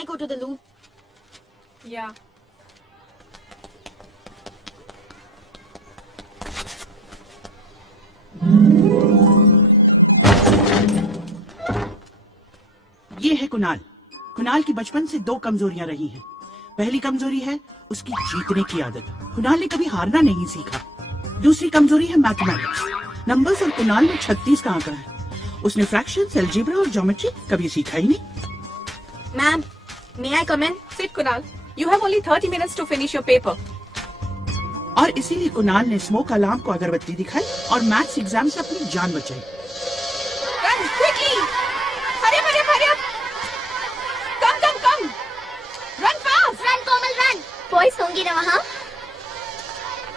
I go to the loo? Yeah. ये है कुणाल। कुणाल की बचपन से दो कमजोरियां रही हैं। पहली कमजोरी है उसकी जीतने की आदत। कुणाल ने कभी हारना नहीं सीखा। दूसरी कमजोरी है मैथमेटिक्स। नंबर्स और कुणाल में 36 का आंकड़ा है। उसने फ्रैक्शंस, अलजेब्रा और ज्योमेट्री कभी सीखा ही नहीं। Ma'am, may I come in? Sit, Kunal. You have only 30 minutes to finish your paper. और इसीलिए कुणाल ने स्मोक अलार्म को अगरबत्ती दिखाई और मैथ्स एग्जाम से अपनी जान बचाई। Run quickly! Hurry up, hurry up, hurry up! Come, come, come! Run fast! Run, Komal, run! Boys होंगी ना वहाँ?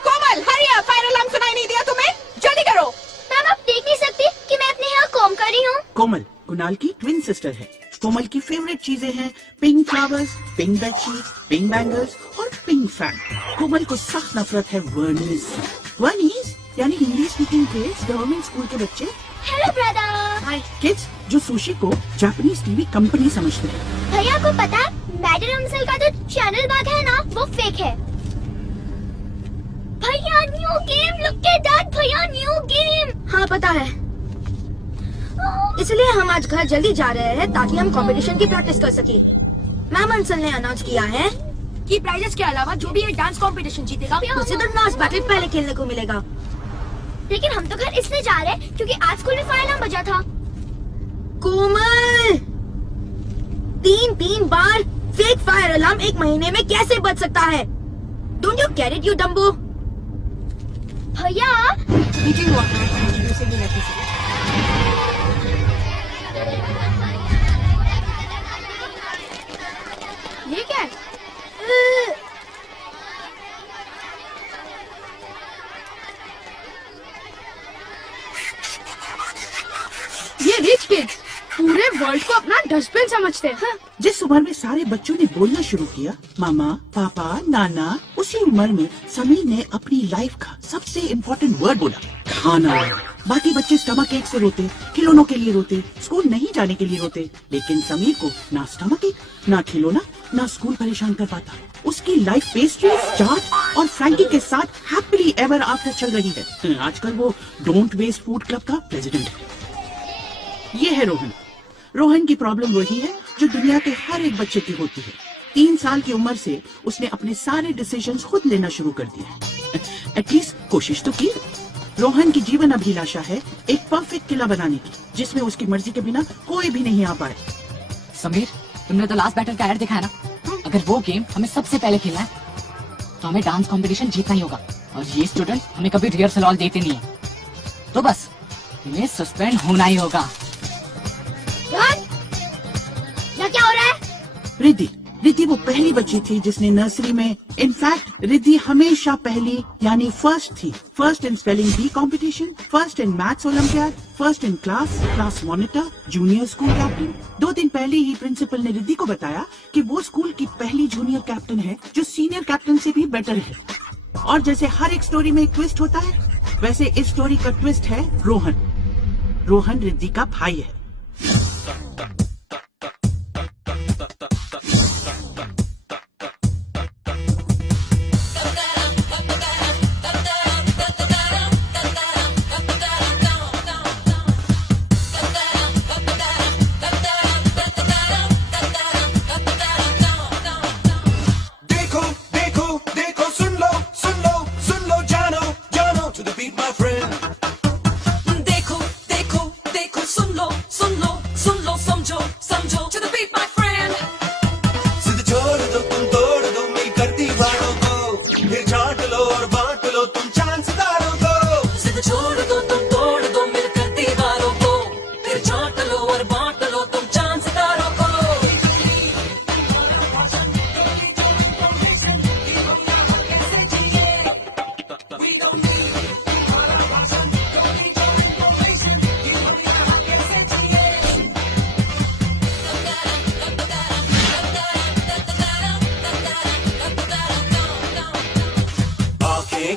Komal, hurry up! Fire alarm सुनाई नहीं दिया तुम्हें? जल्दी करो! मैम आप देख नहीं सकती कि मैं अपने यहाँ कॉम कर रही हूँ? कोमल कुणाल की ट्विन सिस्टर है। कोमल की फेवरेट चीजें हैं pink flowers, pink bedsheet, pink bangles और पिंक फैन। कोमल को सख्त नफरत है वर्नीज से। वर्नीज यानी Hindi speaking kids, government school के बच्चे। Hello brother. हाय। किड्स जो सुशी को जापानीज टीवी कंपनी समझते हैं। भैया को पता है मैडम अंसल का जो चैनल बाग है ना वो फेक है। भैया new game, look at that भैया, न्यू गेम। हाँ पता है, इसलिए हम आज घर जल्दी जा रहे हैं ताकि हम कंपटीशन की प्रैक्टिस कर सके। मैम अंसल ने अनाउंस किया है कि प्राइजेस के अलावा जो भी ये डांस कंपटीशन जीतेगा उसे तो डांस बैटल पहले खेलने को मिलेगा। लेकिन हम तो घर इसलिए जा रहे हैं क्योंकि आज स्कूल में फायर अलार्म बजा था। कोमल, 3 बार फेक फायर अलार्म एक महीने में कैसे बज सकता है? Don't you get it you Dumbo? भैया मीटिंग हुआ। ये क्या है? ये रिच किड्स पूरे वर्ल्ड को अपना डस्टबिन समझते हैं। जिस उम्र में सारे बच्चों ने बोलना शुरू किया मामा, पापा, नाना, उसी उम्र में समीर ने अपनी लाइफ का सबसे इम्पोर्टेंट वर्ड बोला, खाना। बाकी बच्चे स्टमक एक से रोते, खिलौनों के लिए रोते, स्कूल नहीं जाने के लिए रोते, लेकिन समीर को ना स्टमक एक, ना खिलौना, ना स्कूल परेशान कर पाता। उसकी लाइफ पेस्ट्रीज, चाट और फ्रैंकी के साथ हैप्पीली एवर आफ्टर चल रही है। आजकल वो डोंट वेस्ट फूड क्लब का प्रेसिडेंट है। ये है रोहन। रोहन की प्रॉब्लम वही है जो दुनिया के हर एक बच्चे की होती है। 3 साल की उम्र से उसने अपने सारे डिसीजंस खुद लेना शुरू कर दिए। एटलीस्ट कोशिश तो की। रोहन की जीवन अभिलाषा है एक परफेक्ट किला बनाने की, जिसमें उसकी मर्जी के बिना कोई भी नहीं आ पाए। समीर, तुमने तो लास्ट बैटल का ऐड देखा है ना? अगर वो गेम हमें सबसे पहले खेलना है तो हमें डांस कंपटीशन जीतना ही होगा। और ये स्टूडेंट हमें कभी रिहर्सल हॉल देते नहीं है, तो बस हमें सस्पेंड होना ही होगा। क्या हो रहा है? रिद्धि वो पहली बच्ची थी जिसने नर्सरी में, इनफैक्ट रिद्धि हमेशा पहली यानी फर्स्ट थी। First in spelling bee competition, first in maths olympiad, first in class monitor, junior school captain. 2 दिन पहले ही प्रिंसिपल ने रिद्धि को बताया कि वो स्कूल की पहली जूनियर कैप्टन है जो सीनियर कैप्टन से भी बेटर है। और जैसे हर एक स्टोरी में एक ट्विस्ट होता है, वैसे इस स्टोरी का ट्विस्ट है रोहन। रोहन रिद्धि का भाई है।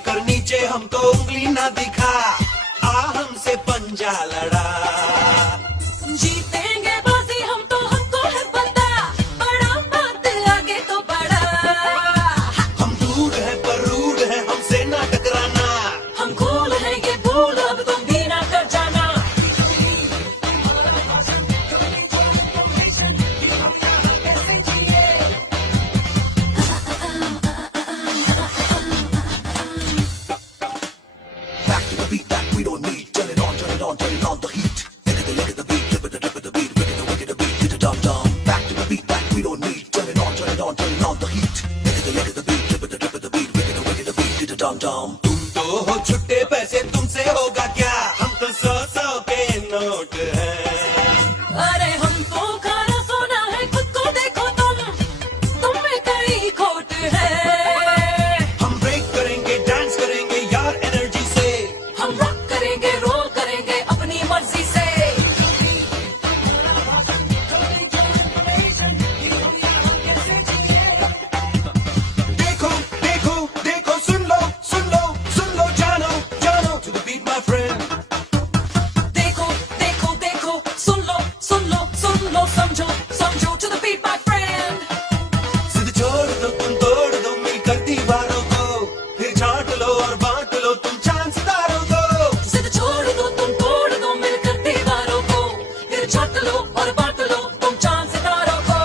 कर नीचे हमको उंगली ना दिखा, आ हमसे पंजा लड़ा। जीतेंगे बाजी हम तो, हमको है पता, बड़ा on, turn on the heat. Look at the beat, look at the drip of the beat, look at the beat, hit the dum dum. Back to the beat that we don't need. Turn it on, turn it on, turn on the heat. Look at the beat, look at the drip of the beat, look at the beat, hit the dum dum. तुम तो हो छुट्टे पैसे, तुमसे होगा क्या? हम तो 100 के नोट हैं. अरे हमको खाना सोना है, खुद को देखो तुम में कई खोट है. हम ब्रेक करेंगे, डांस करेंगे यार एनर्जी से. हम रॉक करेंगे, रोल करेंगे अपनी मर्जी से. देखो देखो देखो, सुन लो सुन लो सुन लो, जानो जानो, to the beat my friend. देखो देखो देखो, सुन लो सुन लो सुन लो, समझो समझो, to the beat my friend. जिद छोड़ दो, तुम तोड़ दो मिलकर दीवारों को, फिर छांट लो और बांट लो तुम चांद सितारों को. जिद छोड़ दो, तुम तोड़ दो मिलकर दीवारों को, फिर छाट लो और बांट लो तुम चांद सितारों को.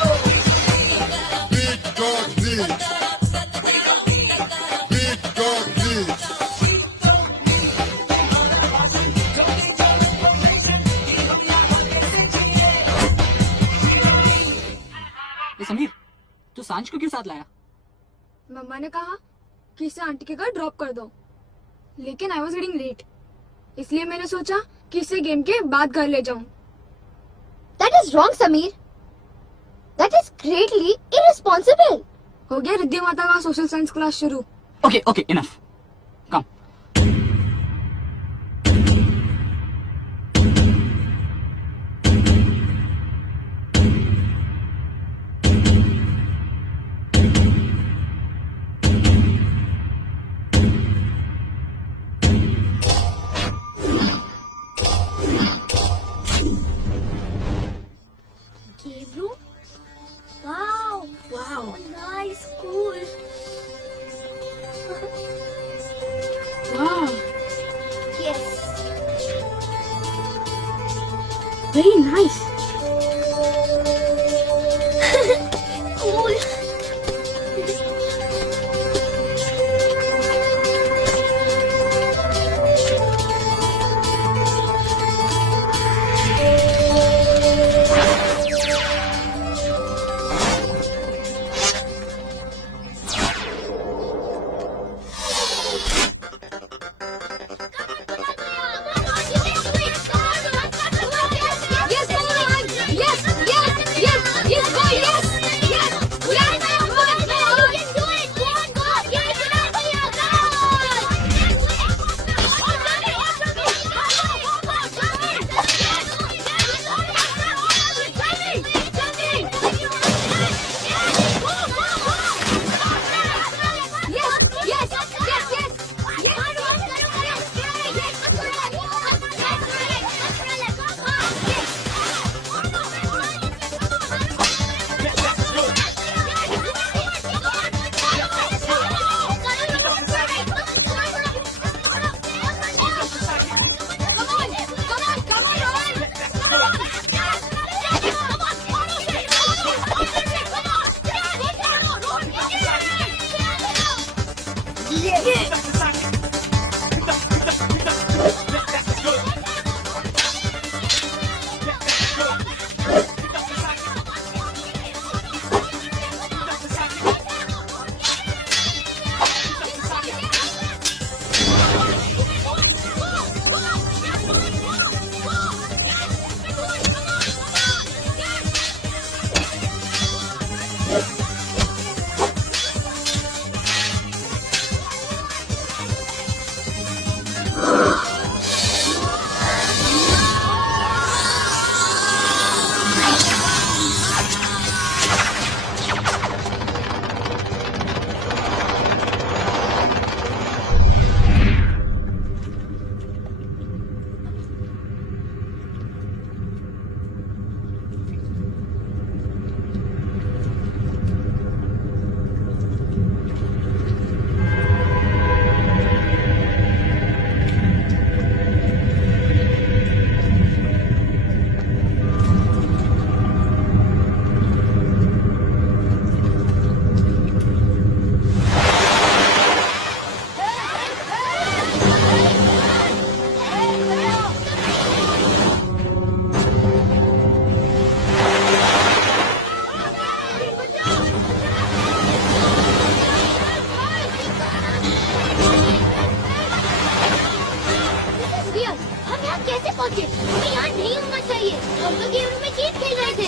ये समीर, तू सांझ को क्यों साथ लाया? मम्मा ने कहा कि इसे आंटी के घर ड्रॉप कर दो, लेकिन आई वॉज गेटिंग लेट, इसलिए मैंने सोचा कि इसे गेम के बाद घर ले जाऊं. That is wrong, Sameer. That is greatly irresponsible. हो गया रिद्धि माता का सोशल साइंस क्लास शुरू. Okay okay, enough. Come. Game room? Wow. Wow. Nice, cool. वाह, Yes. Very nice. Cool. Yes, Mama. हम यहाँ कैसे पहुँचे? हमें यहाँ नहीं होना चाहिए। हम तो गेम में गेम खेल रहे थे।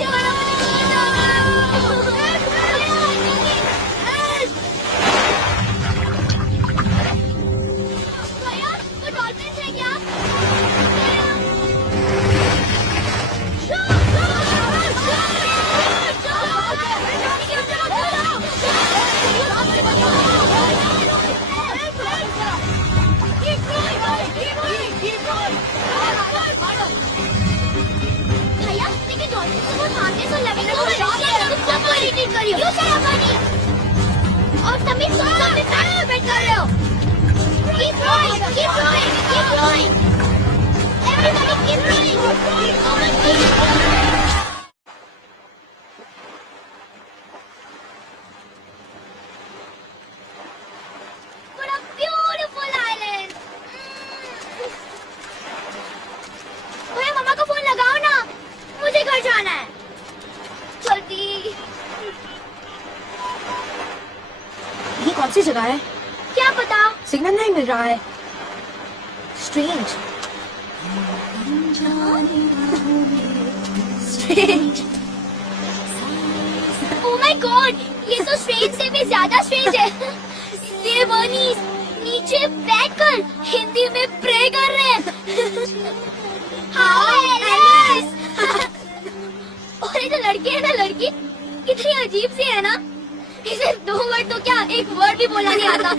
भैया, वो डॉल्फिन है क्या? भैया, लेकिन डॉल्फिन से वो सामने से लगेगा तो तुम सबको इरिटेट करियो। क्यों शराब पानी? और समीर तुम सब में पैर बैठ कर रहे हो। Keep going, keep going, keep going. Everybody keep going. Come on, keep going. What a beautiful island. भैया मम्मा को फोन लगाओ ना, मुझे घर जाना है। जल्दी। ये कौन सी जगह है? क्या पता? सिग्नल नहीं मिल रहा है। Strange. Strange. Oh my God, ये तो स्ट्रेंज से भी ज्यादा स्ट्रेंज है। ये बनीस नीचे बैठकर हिंदी में प्रे कर रहे हैं। How nice! और ये जो लड़की है ना, लड़की कितनी अजीब सी है ना। इसे 2 वर्ड तो क्या, 1 वर्ड भी बोलना नहीं आता।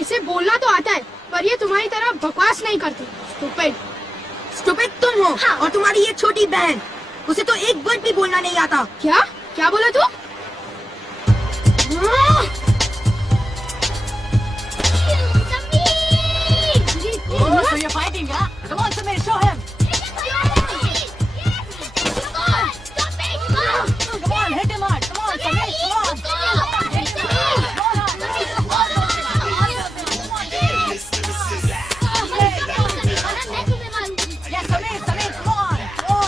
इसे बोलना तो आता है, पर ये तुम्हारी तरह बकवास नहीं करती। स्टूपिड। स्टूपिड तुम हो हाँ। और तुम्हारी ये छोटी बहन, उसे तो 1 वर्ड भी बोलना नहीं आता। क्या क्या बोला तू? Oh, so you're fighting, huh? Come on, Samir, show him. Come on, hit him hard. Come on, Samir, come on. Yes, Samir, Samir, come on. Oh.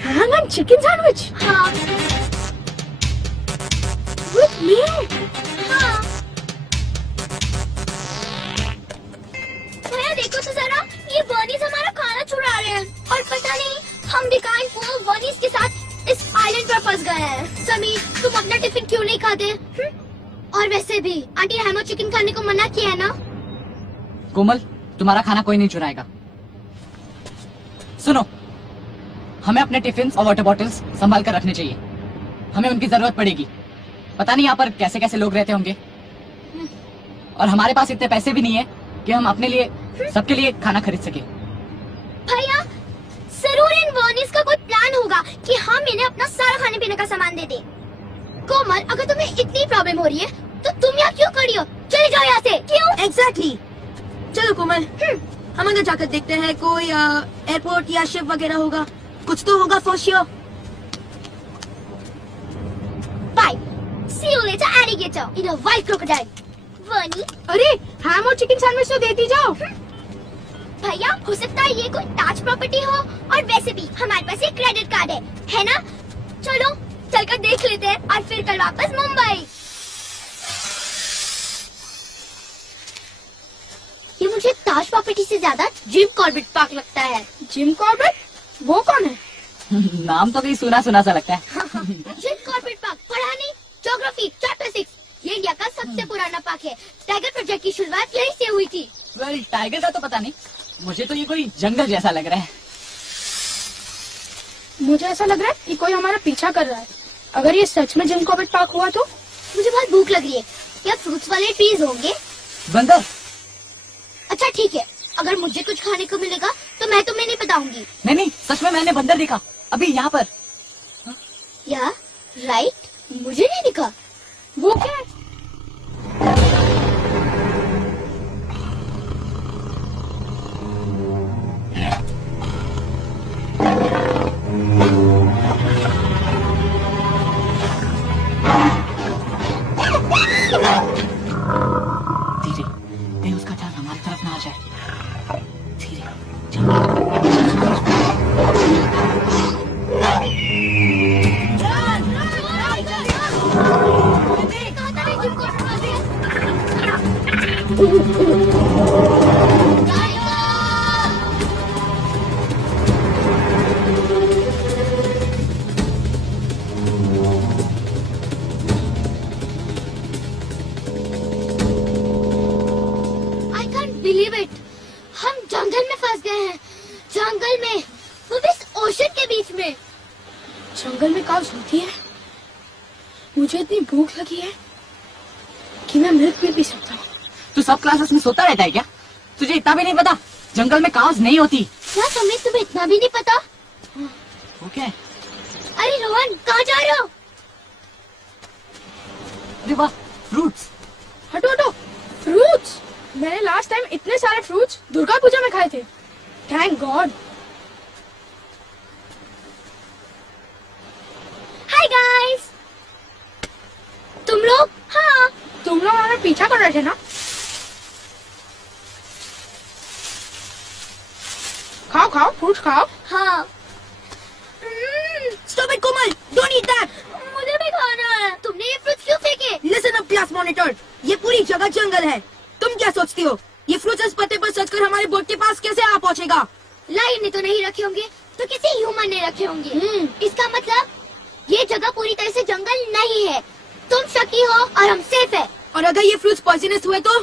Hang on, chicken sandwich. हाँ, With me. हाँ। भैया देखो तो जरा, ये Bernays हमारा खाना चुरा रहे हैं और पता नहीं हम भी कहाँ वो बर्नीज के साथ इस आइलैंड पर फंस गए हैं। समीर, तुम अपना टिफिन क्यों नहीं खाते? और वैसे भी आंटी हैमो चिकन खाने को मना किया है ना। कोमल, तुम्हारा खाना कोई नहीं चुराएगा। सुनो, हमें अपने टिफिन और वाटर बॉटल्स संभाल कर रखने चाहिए। हमें उनकी जरूरत पड़ेगी। पता नहीं यहाँ पर कैसे कैसे लोग रहते होंगे, और हमारे पास इतने पैसे भी नहीं है कि हम अपने लिए, सबके लिए खाना खरीद सके। भैया जरूर इन बर्नीज का कोई प्लान होगा कि हम इन्हें अपना सारा खाने पीने का सामान दे दें। कोमल, अगर तुम्हें इतनी प्रॉब्लम हो रही है तो तुम यहाँ क्यों खड़ी हो? चले जाओ यहाँ से। क्यों? एग्जैक्टली। चलो कोमल, हम अंदर जाकर देखते हैं कोई एयरपोर्ट या शिप वगैरह होगा। कुछ तो होगा for sure. Bye. See you later alligator in a wild crocodile. Bernie, अरे हैम और चिकन सैंडविच तो देती जाओ। भैया हो सकता है ये कोई ताज प्रॉपर्टी हो, और वैसे भी हमारे पास एक क्रेडिट कार्ड है ना? चलो चलकर देख लेते हैं और फिर कल वापस मुंबई। ये मुझे ताज प्रॉपर्टी से ज्यादा जिम कॉर्बेट पार्क लगता है। Jim Corbett? वो कौन है? नाम तो कहीं सुना सुना सा लगता है। जिम कॉर्बेट पार्क पढ़ा नहीं? Geography chapter 6। ये इंडिया का सबसे पुराना पार्क है। टाइगर प्रोजेक्ट की शुरुआत यहीं से हुई थी। वेल, टाइगर का तो पता नहीं, मुझे तो ये कोई जंगल जैसा लग रहा है। मुझे ऐसा लग रहा है कि कोई हमारा पीछा कर रहा है। अगर ये सच में जिम कॉर्बेट पार्क हुआ तो? मुझे बहुत भूख लग रही है। क्या फ्रूट्स वाले ट्रीज होंगे? बंदर? अच्छा ठीक है, अगर मुझे कुछ खाने को मिलेगा तो मैं तुम्हें नहीं बताऊंगी। नहीं नहीं, सच में मैंने बंदर देखा अभी यहाँ पर। या राइट, मुझे नहीं दिखा। वो क्या है? कहीं उसका ध्यान हमारी तरफ ना आ जाए। धीरे I can't believe it. हम जंगल में फंस गए हैं। जंगल में, वो भी इस ओशन के बीच में। जंगल में काउस होती है। मुझे इतनी भूख लगी है कि मैं मिल्क भी पी सकता हूँ। तू सब क्लासेस में सोता रहता है क्या? तुझे इतना भी नहीं पता जंगल में काउस नहीं होती? क्या समीर, तुम्हें इतना भी नहीं पता? ओके। अरे रोहन, कहाँ जा रहे हो? अरे वाह, फ्रूट्स। हटो हटो, फ्रूट्स। मैंने लास्ट टाइम इतने सारे फ्रूट्स दुर्गा पूजा में खाए थे। Thank God. Hi guys. तुम लोग? हाँ। तुम लोग हमें पीछा कर रहे थे ना? खाओ खाओ, फ्रूट्स खाओ। हाँ। Stop it, Komal! Don't eat that! मुझे भी खाना है। तुमने ये फ्रूट क्यों फेंके? Listen up, class monitor. ये पूरी जगह जंगल है। तुम क्या सोचती हो? ये फ्रूट्स इस पत्ते पर सच कर हमारे बोर्ड के पास कैसे आ पहुँचेगा? लाइन ने तो नहीं रखे होंगे, तो किसी ह्यूमन ने रखे होंगे। इसका मतलब ये जगह पूरी तरह से जंगल नहीं है। तुम शकी हो और हम सेफ है। और अगर ये फ्रूट्स पॉइजनस हुए तो?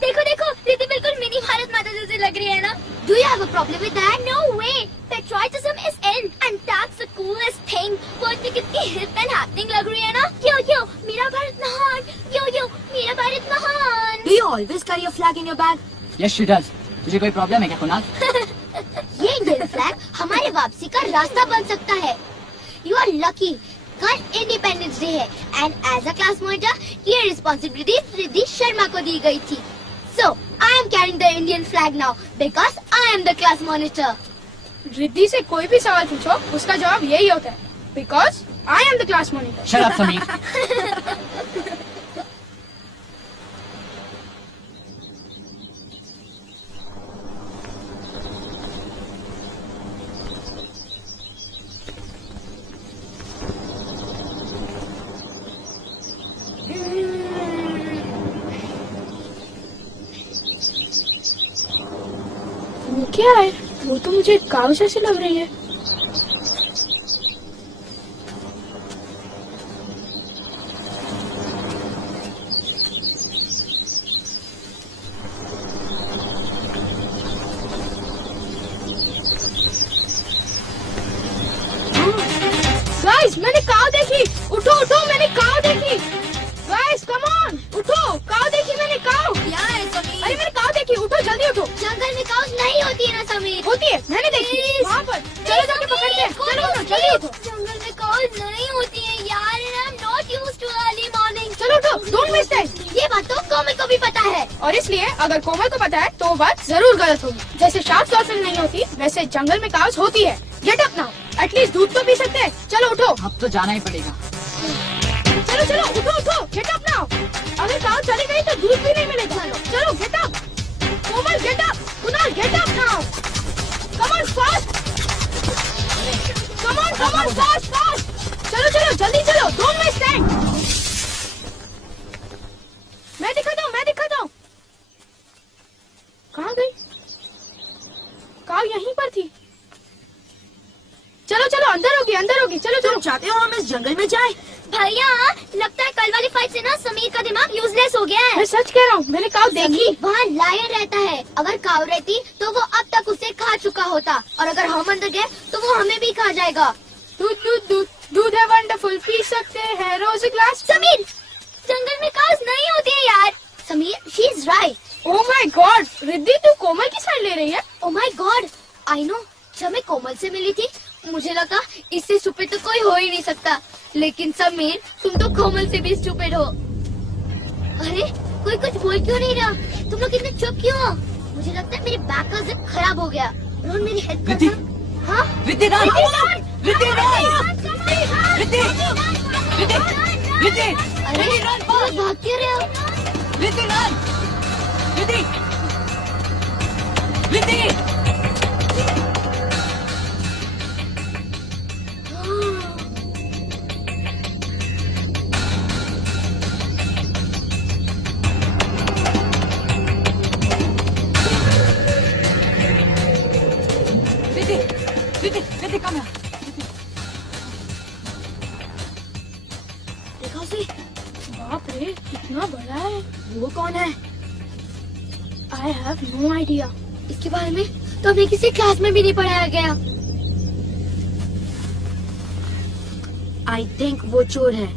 देखो देखो, रिद्धि बिल्कुल मिनी भारत माता जैसे लग रही है ना? Do you have a problem with that? No way. Patriotism is in, and that's the coolest thing. वो इतनी कितनी hip and happening लग रही है ना? यो यो, मेरा भारत महान। यो यो, मेरा भारत महान। Do you always carry a flag in your bag? Yes she does. तुझे कोई प्रॉब्लम है क्या कुणाल? ये इंडियन फ्लैग हमारे वापसी का रास्ता बन सकता है। You are lucky. कल इंडिपेंडेंस डे है and as a class monitor ये रिस्पॉन्सिबिलिटी रिद्धि शर्मा को दी गई थी। So I am carrying the Indian flag now because I am the class monitor. Riddhi से कोई भी सवाल पूछो, उसका जवाब यही होता है, because I am the class monitor. Shut up Sameer. वो क्या है? वो तो मुझे काऊ जैसी लग रही है। गाइस, मैंने काऊ देखी। उठो उठो, मैंने काऊ देखी। गाइस कम ऑन, उठो, काऊ देखी मैंने, काऊ। क्या है समीर? अरे मैंने काऊ देखी, उठो जल्दी उठो। जंगल में काउस नहीं होती है ना समीर? होती है, मैंने देखी Please, वहाँ पर। चलो जाके पकड़ते हैं। चलो उठो, जल्दी उठो। जंगल में काउस नहीं होती है यार, and I'm not used to early morning. चलो उठो, डोंट मिस टाइम। ये बात तो कोमल को भी पता है। और इसलिए अगर कोमल को पता है तो वो बात जरूर गलत होगी। जैसे शार्क डॉल्फिन नहीं होती, वैसे जंगल में काउस होती है। गेट अप नाउ, एटलीस्ट दूध तो पी सकते हैं। चलो उठो, अब तो जाना ही पड़ेगा। चलो चलो उठो उठो, गेट अप नाउ। अगर काउ चली गई तो दूध भी नहीं मिलेगा। चलो get up, Komal get up, Kunal get up now. Come on fast, come on fast fast. चलो चलो जल्दी चलो, डोंट मिस टाइम। मैं दिखाता हूँ। कहाँ गई? काउ यहीं पर थी। चलो चलो, अंदर होगी। चलो तुम चलो। चाहते हो हम इस जंगल में जाएं? भैया, लगता है कल वाली फाइट से ना समीर का दिमाग यूजलेस हो गया है। मैं सच कह रहा हूँ, मैंने काउ देखी। समीर, वहाँ लायन रहता है। अगर काऊ रहती तो वो अब तक उसे खा चुका होता, और अगर हम अंदर गए तो वो हमें भी खा जाएगा। दूध है वंडरफुल, पी सकते हैं रोज ग्लास। समीर, जंगल में काउस नहीं होती है यार। Sameer, she is right. Oh my God, Riddhi तू कोमल की साइड ले रही है। ओह माय गॉड, आई नो। जब मैं कोमल से मिली थी मुझे लगा इससे स्टूपिड तो कोई हो ही नहीं सकता, लेकिन समीर तुम तो कोमल से भी स्टूपिड हो। अरे कोई कुछ बोल क्यों नहीं रहा? तुम लोग इतने चुप क्यों हो? मुझे लगता है मेरे बैक का जिप खराब हो गया। रोहन, मेरी हेड रिद्धि, हाँ? रिद्धि रन रिद्धि रन रिद्धि रिद्धि रिद्धि अरे रन तुम भाग क्यों रहे हो? रिद्धि रन रिद्धि रिद्धि रिद्धि रिद्धि रिद्धि कम है देखा उसे? बाप रे कितना बड़ा है। वो कौन है? I have no idea. इसके बारे में तो हमें किसी क्लास में भी नहीं पढ़ाया गया। आई थिंक वो चोर है।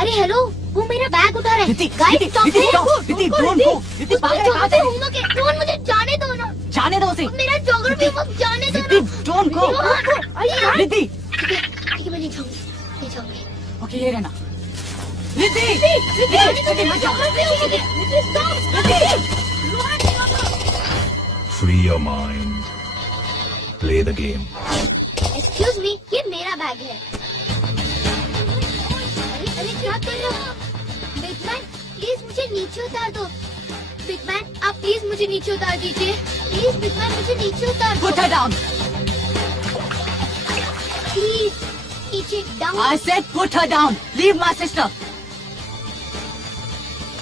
अरे हेलो, वो मेरा बैग उठा रहा है। Riddhi guys Riddhi stop Riddhi it. stop, Riddhi don't go Riddhi पागल है कहाँ से होमवर्क है। डोंट मुझे जाने दो ना। जाने दो उसे मेरा ज्योग्राफी वर्क जाने दो रिद्धि ना। डोंट गो रिद्धि ठीक है मैं नहीं जाऊंगी, नहीं जाऊंगी। ओके ये रहना रिद्धि रिद्धि मत जाओ Free your mind. Play the game. Excuse me, ये मेरा बैग है। अरे अरे क्या कर रहे हो? बिग मैन प्लीज मुझे नीचे उतार दो। बिग मैन आप प्लीज मुझे नीचे उतार दीजिए। प्लीज बिग मैन मुझे नीचे उतार दो। Put her down. प्लीज नीचे down. I said put her down. Leave my sister.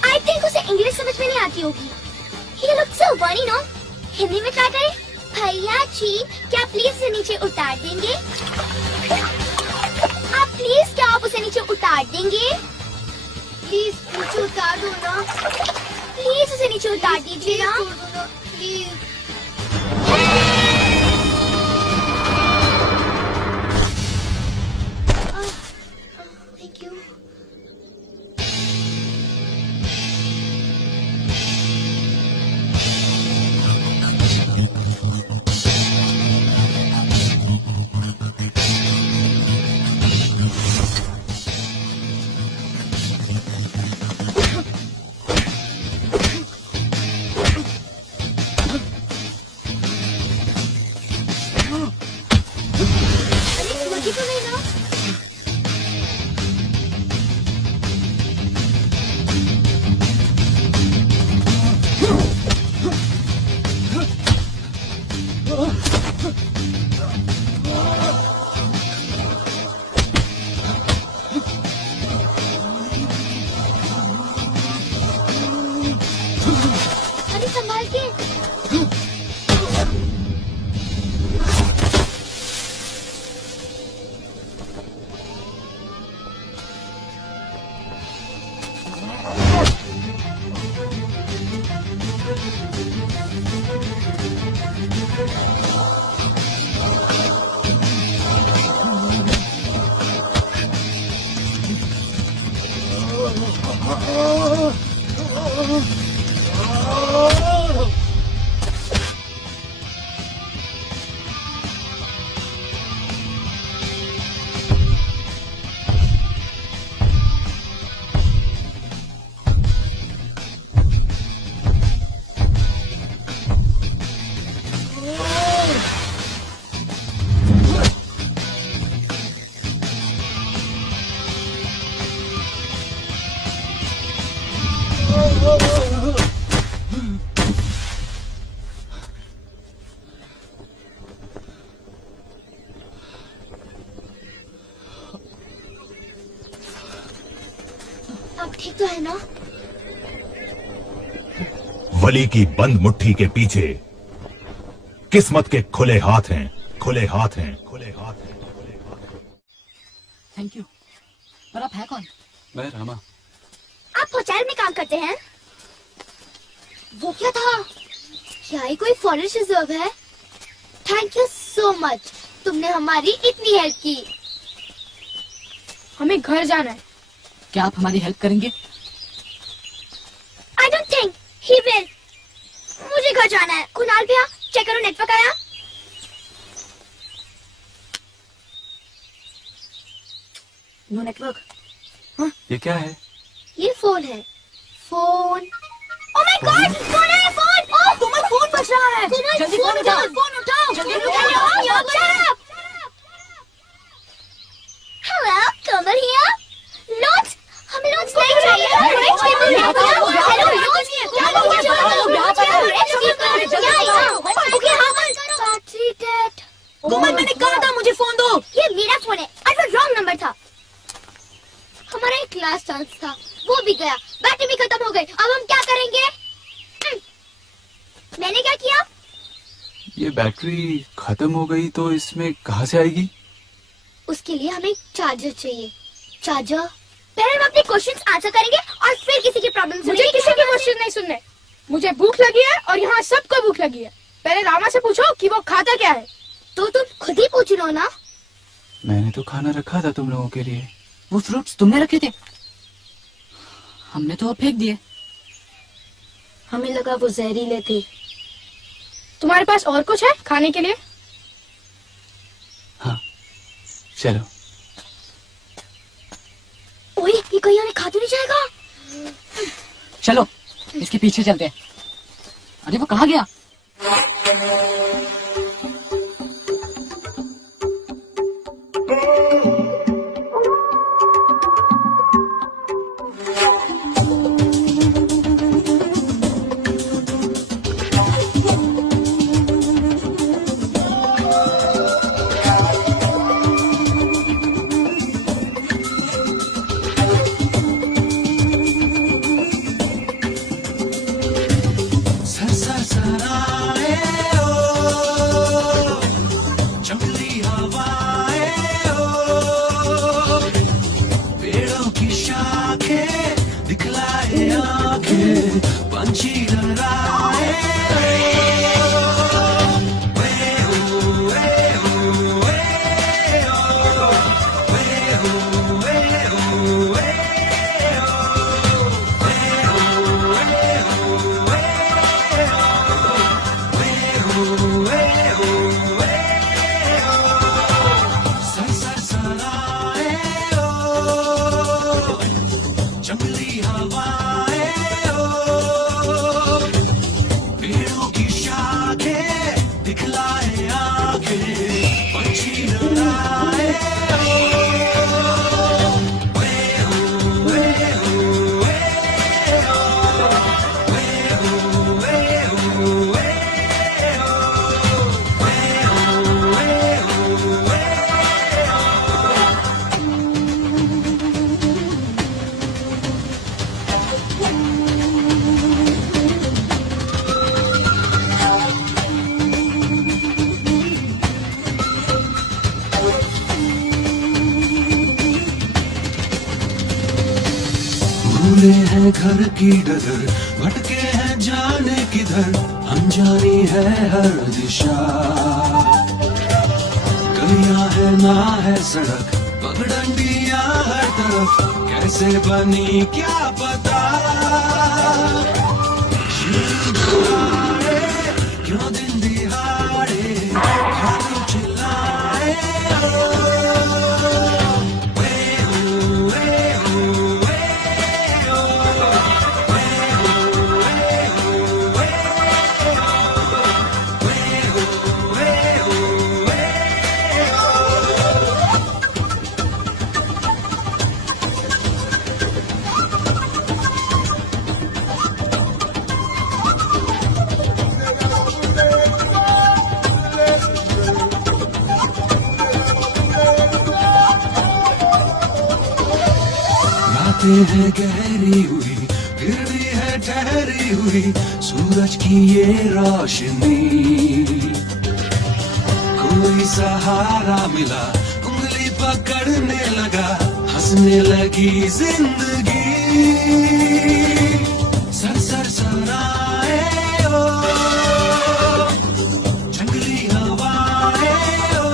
I think उसे इंग्लिश समझ में नहीं आती होगी। He looks so funny, no? Hindi में ट्राई करें। भैया जी क्या प्लीज उसे नीचे उतार देंगे? आप प्लीज क्या आप उसे नीचे उतार देंगे? प्लीज नीचे उतार दो ना। प्लीज उसे नीचे उतार दीजिए ना। प्लीज। Thank you. अरे लगी तो नहीं ना? अरे संभाल के। अब ठीक तो है ना? वली की बंद मुट्ठी के पीछे किस्मत के खुले हाथ हैं, खुले हाथ हैं, खुले हाथ हैं, खुले हाथ हैं। थैंक यू पर आप है कौन मैं रामा। आप होटल में काम करते हैं? वो क्या था? क्या ये कोई फॉरेस्ट रिजर्व है? थैंक यू सो मच, तुमने हमारी इतनी हेल्प की। हमें घर जाना है। क्या आप हमारी हेल्प करेंगे I don't think he will. मुझे घर जाना है। कुणाल भैया चेक करो नेटवर्क आया। No network. ये क्या है? ये फोन है। Phone. Oh my god, phone है, फोन। ओह तुम्हारा फोन बज रहा है। जल्दी फोन उठाओ। फोन उठाओ। Hello, Kamal here. Loads. हमें loads नहीं चाहिए. Rich people here. Hello, loads. Okay, हाँ. Battery dead. कोमल, मैंने कहा था मुझे फोन दो. ये मेरा फोन है. और वो रॉन्ग नंबर था. हमारा एक क्लास डांस था, वो भी गया. बैटरी भी खत्म हो गई. अब हम क्या करेंगे? मैंने क्या किया? ये बैटरी खत्म हो गई तो इसमें कहाँ से आएगी? उसके लिए हमें चार्जर चाहिए. चार्जर. पहले हम अपने क्वेश्चंस आंसर करेंगे और फिर किसी की प्रॉब्लम मुझे किसी के क्वेश्चन नहीं सुनने. मुझे भूख लगी है और यहाँ सबको भूख लगी है. पहले रामा से पूछो कि वो खाता क्या है. तो तुम खुद ही पूछ लो ना. मैंने तो खाना रखा था तुम लोगों के लिए. वो फ्रूट्स तुमने रखे थे, हमने तो वो फेंक दिए. हमें लगा वो जहरीले थे. तुम्हारे पास और कुछ है खाने के लिए? हाँ, चलो. ओए, ये कहीं हमें खा तो नहीं जाएगा? चलो इसके पीछे चलते हैं. अरे वो कहाँ गया? जंगली हवाएं ओ, पेड़ों की शाखें दिखलाए आंखें, पंछी लहराए जंगली हवाएं ओ, पेड़ों की शाखें दिखलाए आंखें, पंछी लहराए भूले हैं घर की डगर, भटके हैं जाने किधर, अनजानी है हर दिशा. गलियां है ना है सड़क, पगडंडियां हर तरफ, कैसे बनी क्या पता. क्यों दिन दिहाड़े हाथों चिल्लाए रातें हैं गहरी हुई, फिर भी है ठहरी हुई सूरज की ये रोशनी. कोई सहारा मिला, उंगली पकड़ने लगा, हंसने लगी जिंदगी. सर सर सराए ओ, जंगली हवाएं ओ,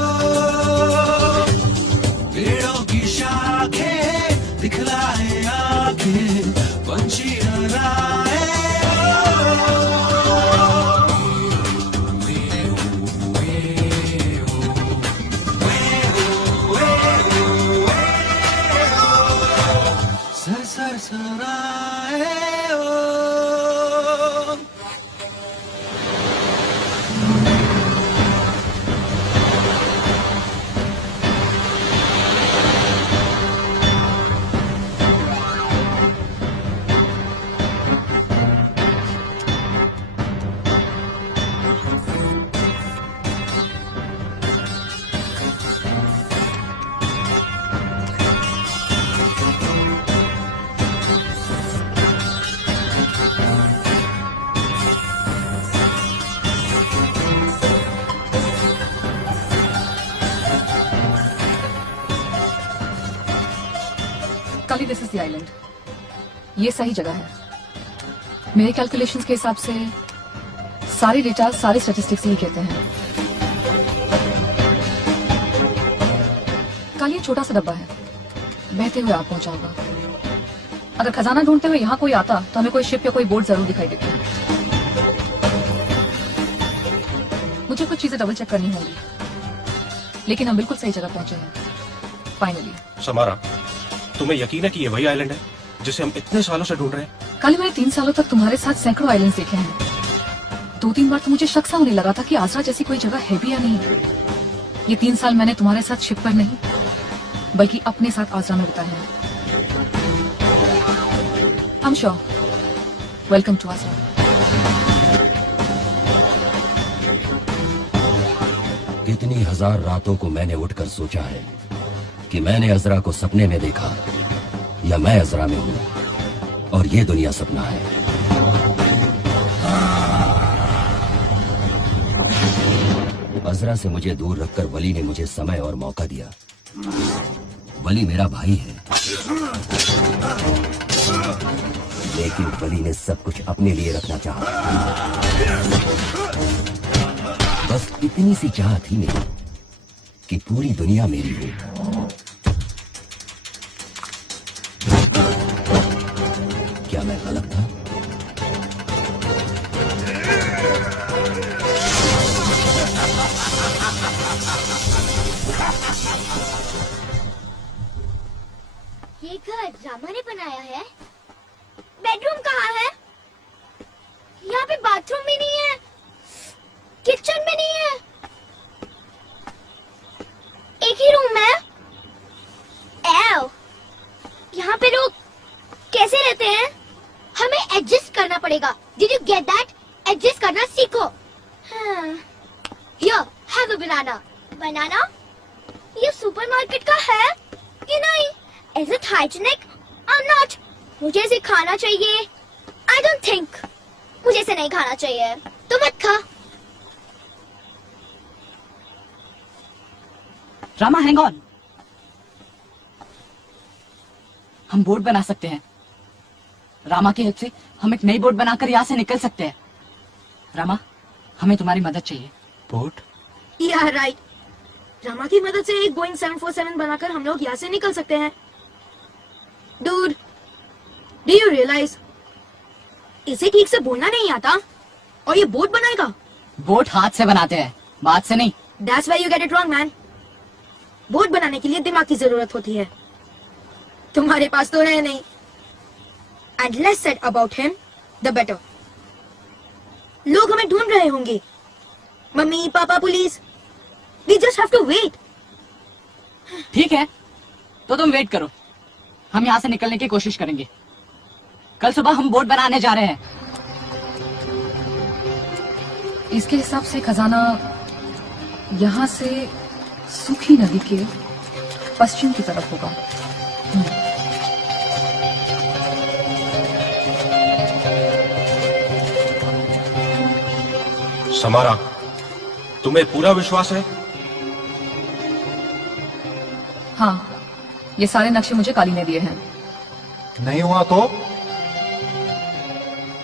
पेड़ों की शाखें दिखलाए आंखें, पंछी लहराए सर सर सराए ओ. काली, दिस इज द आइलैंड। ये सही जगह है। मेरे कैलकुलेशंस के हिसाब से सारे डेटा, सारे स्टैटिस्टिक्स यही कहते हैं। काली ये छोटा सा डब्बा है, बहते हुए आप पहुंचा होगा। अगर खजाना ढूंढते हुए यहाँ कोई आता तो हमें कोई शिप या कोई बोट जरूर दिखाई देती। मुझे कुछ चीजें डबल चेक करनी होंगी, लेकिन हम बिल्कुल सही जगह पहुंचे हैं फाइनली। समारा, तुम्हें यकीन है कि ये वही आइलैंड है जिसे हम इतने सालों से ढूंढ रहे हैं? कल मैंने 3 सालों तक तुम्हारे साथ सैकड़ों आइलैंड्स देखे हैं। 2-3 बार तो मुझे शक सा होने लगा था कि आसरा जैसी कोई जगह है भी या नहीं। ये 3 साल मैंने तुम्हारे साथ शिप पर नहीं, बल्कि अपने साथ आसरा में बिताए हैं। I'm sure. Welcome to Asra. कितनी हजार रातों को मैंने उठकर सोचा है कि मैंने अजरा को सपने में देखा या मैं अजरा में हूं और ये दुनिया सपना है। अजरा से मुझे दूर रखकर वली ने मुझे समय और मौका दिया। वली मेरा भाई है, लेकिन वली ने सब कुछ अपने लिए रखना चाहा। बस इतनी सी चाह थी मेरी कि पूरी दुनिया मेरी हो। क्या मैं गलत था? ये घर रामा ने बनाया है। बेडरूम कहाँ है? यहाँ पे बाथरूम भी नहीं है, किचन भी नहीं है, एक ही रूम है। एव, यहाँ पे लोग कैसे रहते हैं? हमें एडजस्ट करना पड़ेगा। Did you get that? Adjust करना सीखो। हियर, हैव अ बनाना। बनाना? ये सुपरमार्केट का है कि नहीं? Is it hygienic? I am not. मुझे इसे खाना चाहिए। I don't think. मुझे इसे नहीं खाना चाहिए। तो मत खा। Rama, hang on. हम बोट बना सकते हैं। रामा की हेल्प से हम एक नई बोट बनाकर यहाँ से निकल सकते हैं। रामा, हमें तुम्हारी मदद चाहिए। बोट? या राइट। रामा की मदद से एक बोइंग 747 बनाकर हम लोग यहाँ से निकल सकते हैं। डूड, डू यू रियलाइज इसे ठीक से बोलना नहीं आता और ये बोट बनाएगा? बोट हाथ से बनाते हैं, बात से नहीं। That's why you get it wrong, man. Boat बनाने के लिए दिमाग की जरूरत होती है, तुम्हारे पास तो है नहीं। And less said about him, the better. लोग हमें ढूंढ रहे होंगे, mummy papa police. We just have to wait. ठीक है, तो तुम वेट करो, हम यहाँ से निकलने की कोशिश करेंगे। कल सुबह हम बोट बनाने जा रहे हैं। इसके हिसाब से खजाना यहाँ से सूखी नदी के पश्चिम की तरफ होगा। समारा, तुम्हें पूरा विश्वास है? हाँ, ये सारे नक्शे मुझे काली ने दिए हैं। नहीं हुआ तो?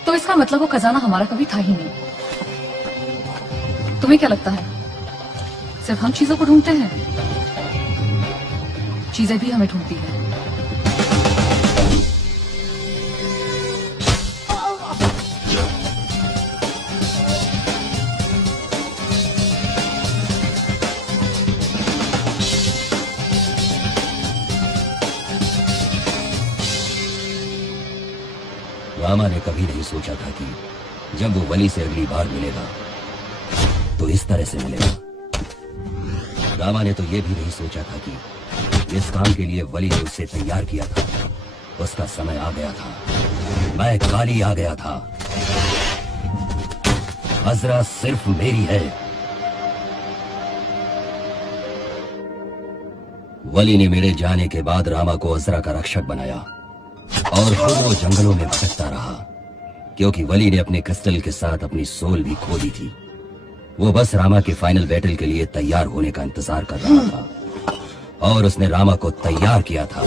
तो इसका मतलब वो खजाना हमारा कभी था ही नहीं। तुम्हें क्या लगता है सिर्फ हम चीजों को ढूंढते हैं? चीजें भी हमें ढूंढती हैं। रामा ने कभी नहीं सोचा था कि जब वो वली से अगली बार मिलेगा तो इस तरह से मिलेगा। रामा ने तो ये भी नहीं सोचा था कि इस काम के लिए वली ने उसे तैयार किया था। उसका समय आ गया था, मैं काली आ गया था। अजरा सिर्फ मेरी है। वली ने मेरे जाने के बाद रामा को अजरा का रक्षक बनाया और खुद वो जंगलों में भटकता रहा, क्योंकि वली ने अपने क्रिस्टल के साथ अपनी सोल भी खो दी थी। वो बस रामा के फाइनल बैटल के लिए तैयार होने का इंतजार कर रहा था। और उसने रामा को तैयार किया था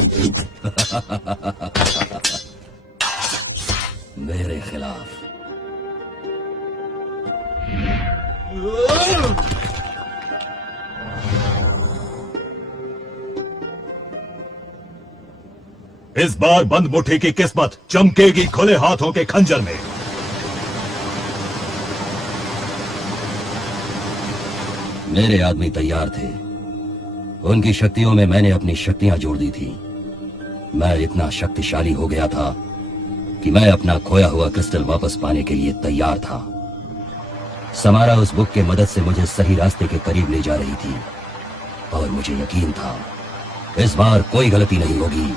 मेरे खिलाफ। इस बार बंद मुट्ठी की किस्मत चमकेगी खुले हाथों के खंजर में। मेरे आदमी तैयार थे। उनकी शक्तियों में मैंने अपनी शक्तियां जोड़ दी थी। मैं इतना शक्तिशाली हो गया था कि मैं अपना खोया हुआ क्रिस्टल वापस पाने के लिए तैयार था। समारा उस बुक के मदद से मुझे सही रास्ते के करीब ले जा रही थी और मुझे यकीन था इस बार कोई गलती नहीं होगी।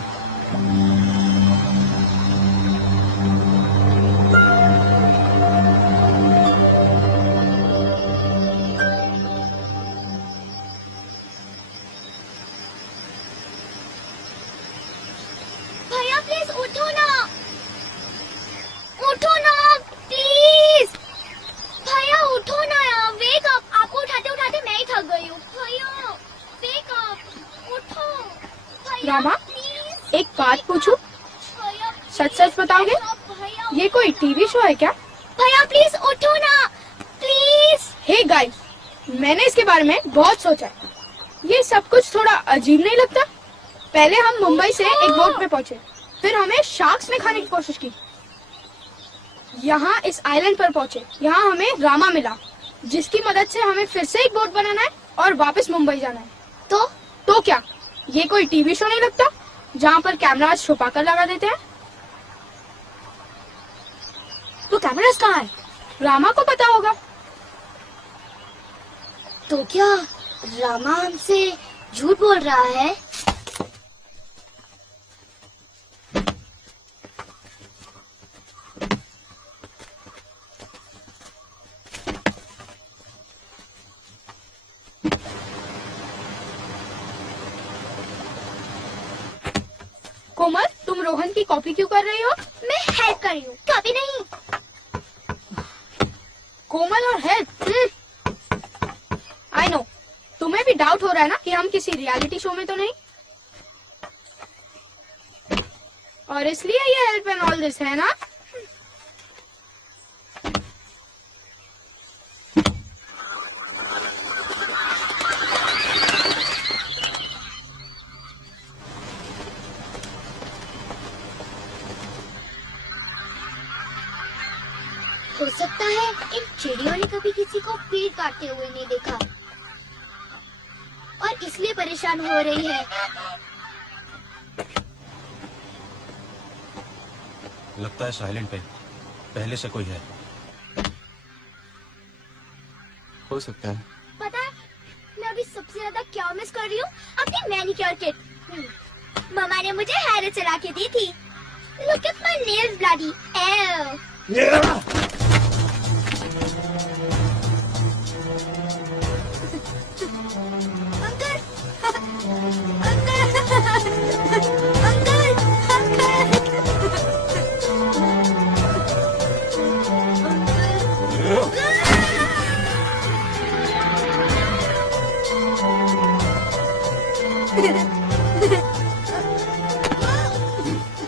भैया प्लीज उठो ना, उठो ना प्लीज। भैया उठो ना यार, वेक अप। आपको उठाते उठाते मैं ही थक गई हूँ। भैया वेक अप, उठो भैया रामा, प्लीज। एक बात पूछूं? भैया सच सच बताओगे? भैया ये कोई टीवी शो है क्या? भैया प्लीज उठो ना प्लीज। हे गाइस, मैंने इसके बारे में बहुत सोचा है। ये सब कुछ थोड़ा अजीब नहीं लगता? पहले हम मुंबई से एक बोट में पहुंचे, फिर हमें शार्क्स ने खाने की कोशिश की। यहाँ इस आइलैंड पर पहुंचे, यहाँ हमें रामा मिला, जिसकी मदद से हमें फिर से एक बोट बनाना है और वापस मुंबई जाना है। तो क्या ये कोई टीवी शो नहीं लगता जहाँ पर कैमरास छुपा कर लगा देते हैं? तो कैमरास कहाँ है? रामा को पता होगा। तो क्या रामा हमसे झूठ बोल रहा है? कोमल, तुम रोहन की कॉपी क्यों कर रही हो? मैं हेल्प कर रही हूँ, कभी नहीं। कोमल और हेल्प, आई नो। तुम्हें भी डाउट हो रहा है ना कि हम किसी रियलिटी शो में तो नहीं, और इसलिए ये हेल्प एंड ऑल दिस है ना? हो सकता है इन चिड़ियों ने कभी किसी को पेड़ काटते हुए नहीं देखा और इसलिए परेशान हो रही है। लगता है साइलेंट पे पहले से कोई है। हो सकता है। पता है मैं अभी सबसे ज्यादा क्या मिस कर रही हूँ? अपनी मैनिक्योर किट। मम्मा ने मुझे हेयर चला के दी थी। Look at my nails, bloody. Ew.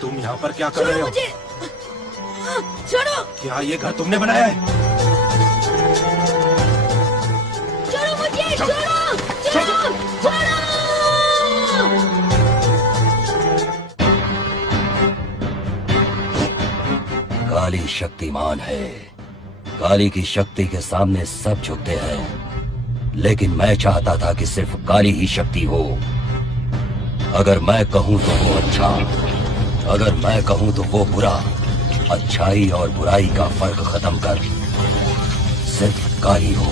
तुम यहाँ पर क्या कर रहे हो? छोड़ो, क्या ये घर तुमने बनाया है? छोड़ो मुझे, छोड़ो, छोड़ो, छोड़ो। काली शक्तिमान है। काली की शक्ति के सामने सब झुकते हैं, लेकिन मैं चाहता था कि सिर्फ काली ही शक्ति हो। अगर मैं कहूं तो वो अच्छा, अगर मैं कहूं तो वो बुरा। अच्छाई और बुराई का फर्क खत्म कर सिर्फ काली हो।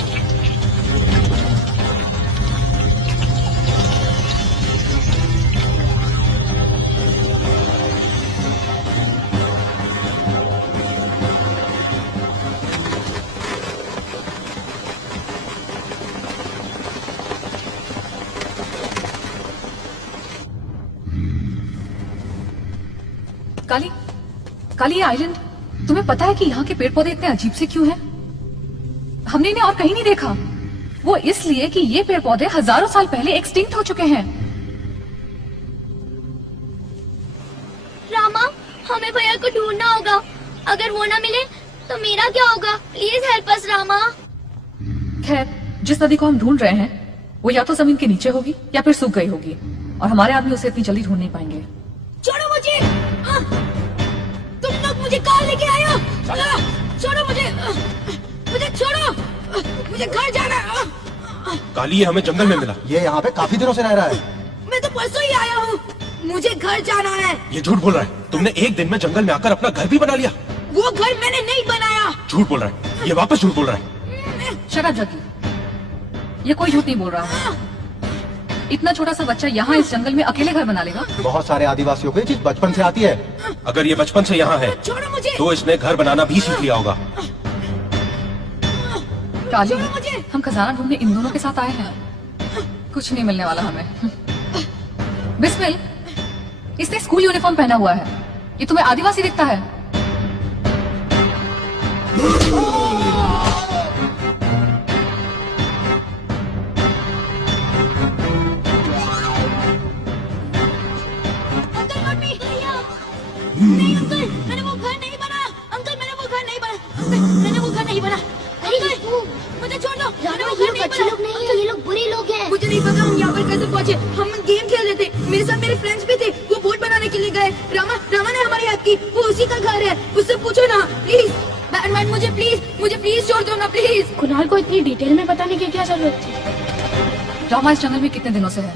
काली, काली, ये आइलैंड, तुम्हें पता है कि यहाँ के पेड़ पौधे इतने अजीब से क्यों हैं? हमने इन्हें और कहीं नहीं देखा। वो इसलिए कि ये पेड़ पौधे हजारों साल पहले एक्सटिंक्ट हो चुके हैं। को ढूंढना होगा। अगर वो ना मिले तो मेरा क्या होगा? Please help us Rama. खैर, जिस नदी को हम ढूंढ रहे हैं वो या तो जमीन के नीचे होगी या फिर सूख गई होगी, और हमारे आदमी उसे इतनी जल्दी ढूंढ नहीं पाएंगे। छोड़ो मुझे! तुम लोग मुझे कहाँ लेके आए हो? छोड़ो मुझे! मुझे छोड़ो! मुझे घर जाना है। काली ये हमें जंगल में मिला। ये यहाँ पे काफी दिनों से रह रहा है। मैं तो परसों ही आया हूँ। मुझे घर जाना है। ये झूठ बोल रहा है। तुमने एक दिन में जंगल में आकर अपना घर भी बना लिया। वो घर मैंने नहीं बनाया। झूठ बोल रहा है। ये वापस झूठ बोल रहा है। शट अप जग्गी, ये कोई झूठ नहीं बोल रहा है। इतना छोटा सा बच्चा यहाँ इस जंगल में अकेले घर बना लेगा? बहुत सारे आदिवासियों को ये चीज बचपन से आती है। अगर ये बचपन से यहाँ है छोड़ो मुझे! तो इसने घर बनाना भी सीख लिया होगा। काली, छोड़ो मुझे! हम खजाना ढूंढने इन दोनों के साथ आए हैं। कुछ नहीं मिलने वाला हमें। बिस्मिल, इसने स्कूल यूनिफॉर्म पहना हुआ है। ये तुम्हें आदिवासी दिखता है? नहीं अंकल, मैंने वो घर नहीं बनाया। अंकल, मैंने वो घर नहीं बनाया। अंकल, मैंने वो घर नहीं बनाया। अंकल, मुझे छोड़ दो। मैंने वो घर नहीं अच्छे लोग बनाया। नहीं है, ये लोग बुरे लोग हैं। मुझे नहीं पता हम यहाँ पर कैसे पहुँचे। हम गेम खेल रहे थे। मेरे साथ मेरे फ्रेंड्स भी थे। वो बोट बनाने के लिए गए। रामा ने हमारी याद की। वो उसी का घर है। उससे पूछो ना प्लीज। बैटमैन, मुझे प्लीज छोड़ दो ना प्लीज। कुणाल को इतनी डिटेल में बताने की क्या जरूरत थी? रामा इस जंगल में कितने दिनों से है?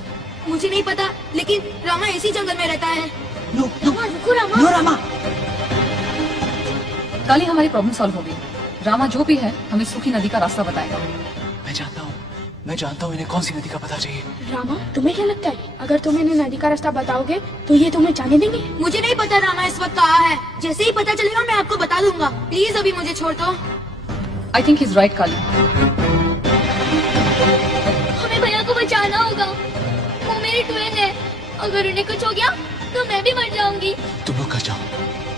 मुझे नहीं पता, लेकिन रामा इसी जंगल में रहता है। रामा रुको रामा। नो रामा, काली, हमारी प्रॉब्लम सॉल्व हो गई। रामा जो भी है हमें सूखी नदी का रास्ता बताएगा। मैं जानता हूँ इन्हें कौन सी नदी का पता चाहिए। रामा, तुम्हें क्या लगता है अगर तुम इन्हें नदी का रास्ता बताओगे तो ये तुम्हें जाने देंगे? मुझे नहीं पता रामा इस वक्त कहाँ है। जैसे ही पता चलेगा मैं आपको बता दूंगा। प्लीज अभी मुझे छोड़ दो। आई थिंक इज राइट काली। हमें भैया को बचाना होगा। वो मेरी ट्विन है। अगर उन्हें कुछ हो गया तो मैं भी मर जाऊंगी। तुम लोग घर जाओ,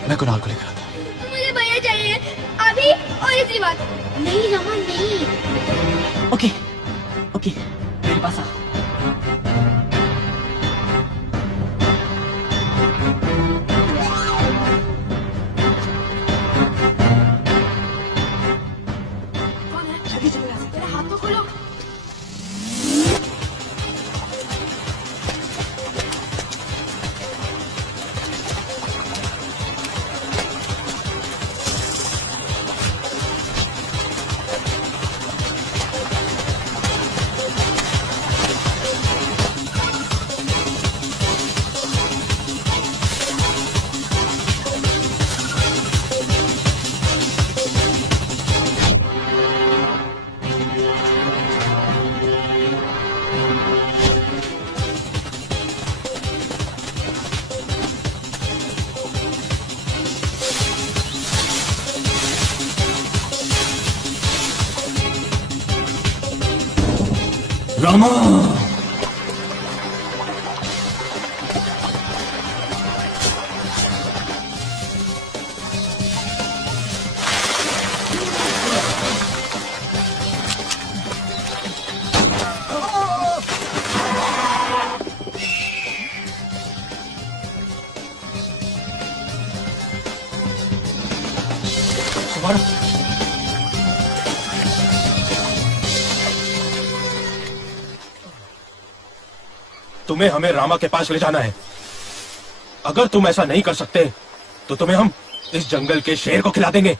मैं कुणाल को लेकर आता हूँ। मुझे भैया चाहिए अभी और इसी बात। नहीं रामा नहीं। ओके ओके, मेरे पास आ। कौन है? जल्दी चलो, मेरा हाथ तो खोलो। रामा, तुम्हें हमें रामा के पास ले जाना है। अगर तुम ऐसा नहीं कर सकते तो तुम्हें हम इस जंगल के शेर को खिला देंगे,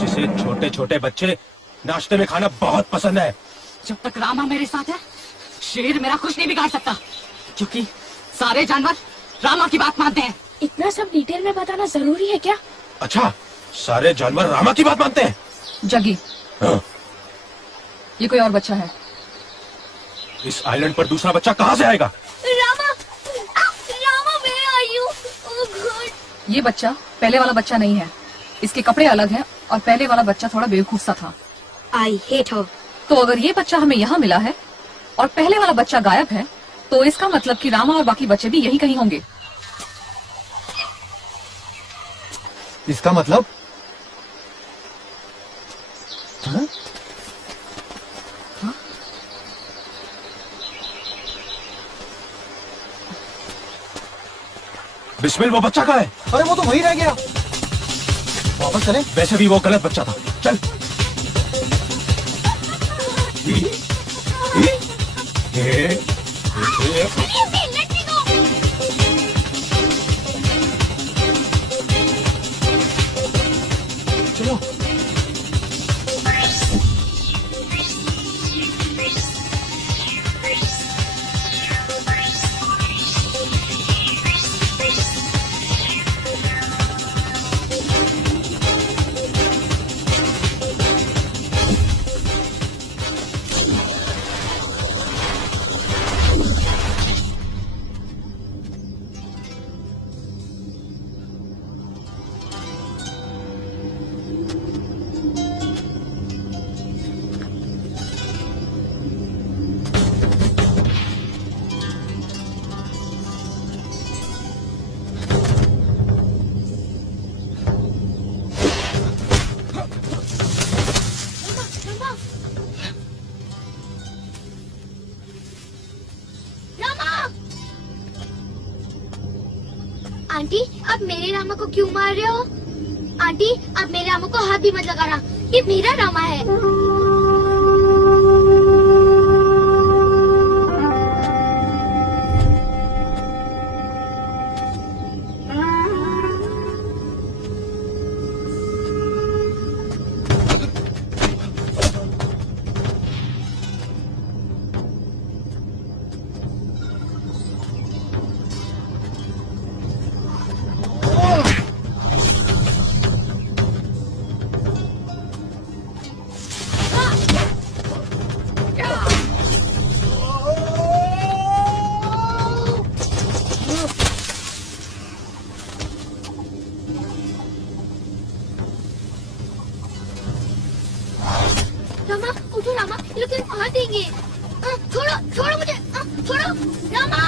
जिसे छोटे छोटे बच्चे नाश्ते में खाना बहुत पसंद है। जब तक रामा मेरे साथ है शेर मेरा कुछ नहीं बिगाड़ सकता, क्योंकि सारे जानवर रामा की बात मानते हैं। इतना सब डिटेल में बताना जरूरी है क्या? अच्छा, सारे जानवर रामा की बात मानते हैं? जग्गी, हाँ। ये कोई और बच्चा है। इस आइलैंड पर दूसरा बच्चा कहाँ से आएगा? Rama where are you? Oh God. ये बच्चा पहले वाला बच्चा नहीं है। इसके कपड़े अलग हैं और पहले वाला बच्चा थोड़ा बेवकूफ सा था। I hate her. तो अगर ये बच्चा हमें यहाँ मिला है और पहले वाला बच्चा गायब है, तो इसका मतलब कि रामा और बाकी बच्चे भी यही कहीं होंगे। इसका मतलब? हाँ? बिस्मिल, वो बच्चा कहाँ है? अरे वो तो वहीं रह गया। वापस चले? वैसे भी वो गलत बच्चा था। चल। चलो। आंटी आप मेरे रामा को क्यों मार रहे हो? आंटी आप मेरे रामा को हाथ भी मत लगा रहा, ये मेरा रामा है। रामा उठो रामा, ये लोग तुम्हें मार देंगे। छोड़ो छोड़ो मुझे, छोड़ो रामा।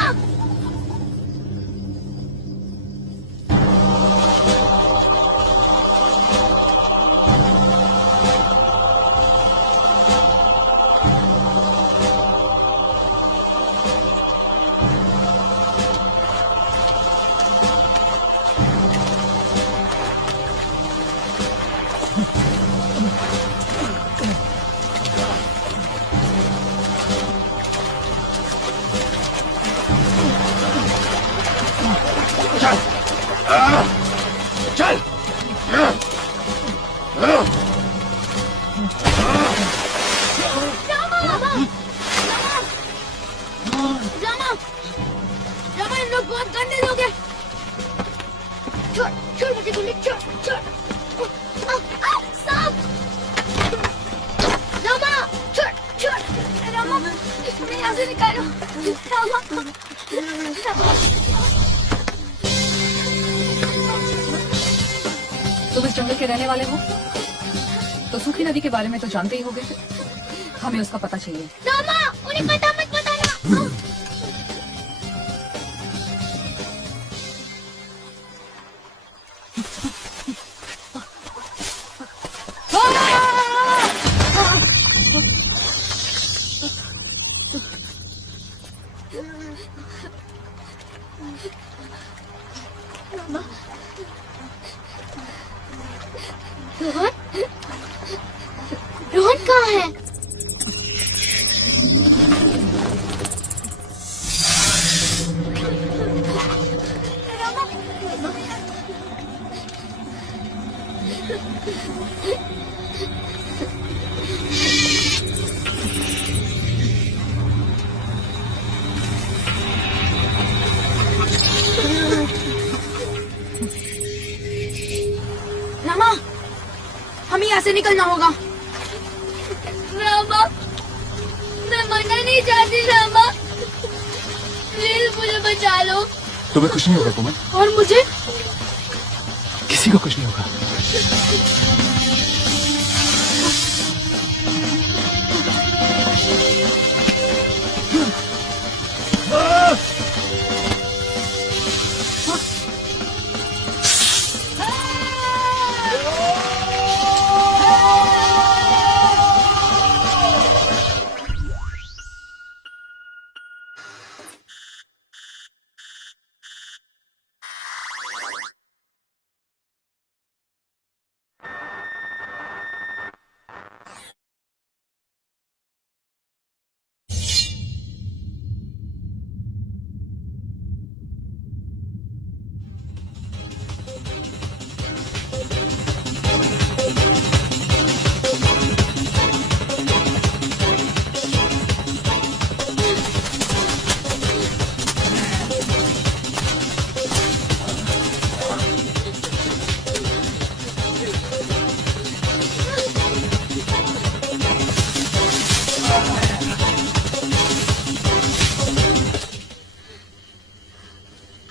चल। रामा इन लोग बहुत गंदे लोग हैं। छोड़ छोड़ मुझे गुंडे, छोड़ छोड़। सांप। रामा छोड़ छोड़। रामा इसमें यहाँ से निकालो। रामा तुम इस जंगल के रहने वाले हो तो सूखी नदी के बारे में तो जानते ही होगे। हमें उसका पता चाहिए। रामा उन्हें पता मत बताना। रोहन रोहन कहाँ है? रामा हमें यहाँ से निकलना होगा। रामा मैं मरना नहीं चाहती रामा, प्लीज मुझे बचा लो। तुम्हें कुछ नहीं होगा कोमल, और मुझे? किसी को कुछ नहीं होगा।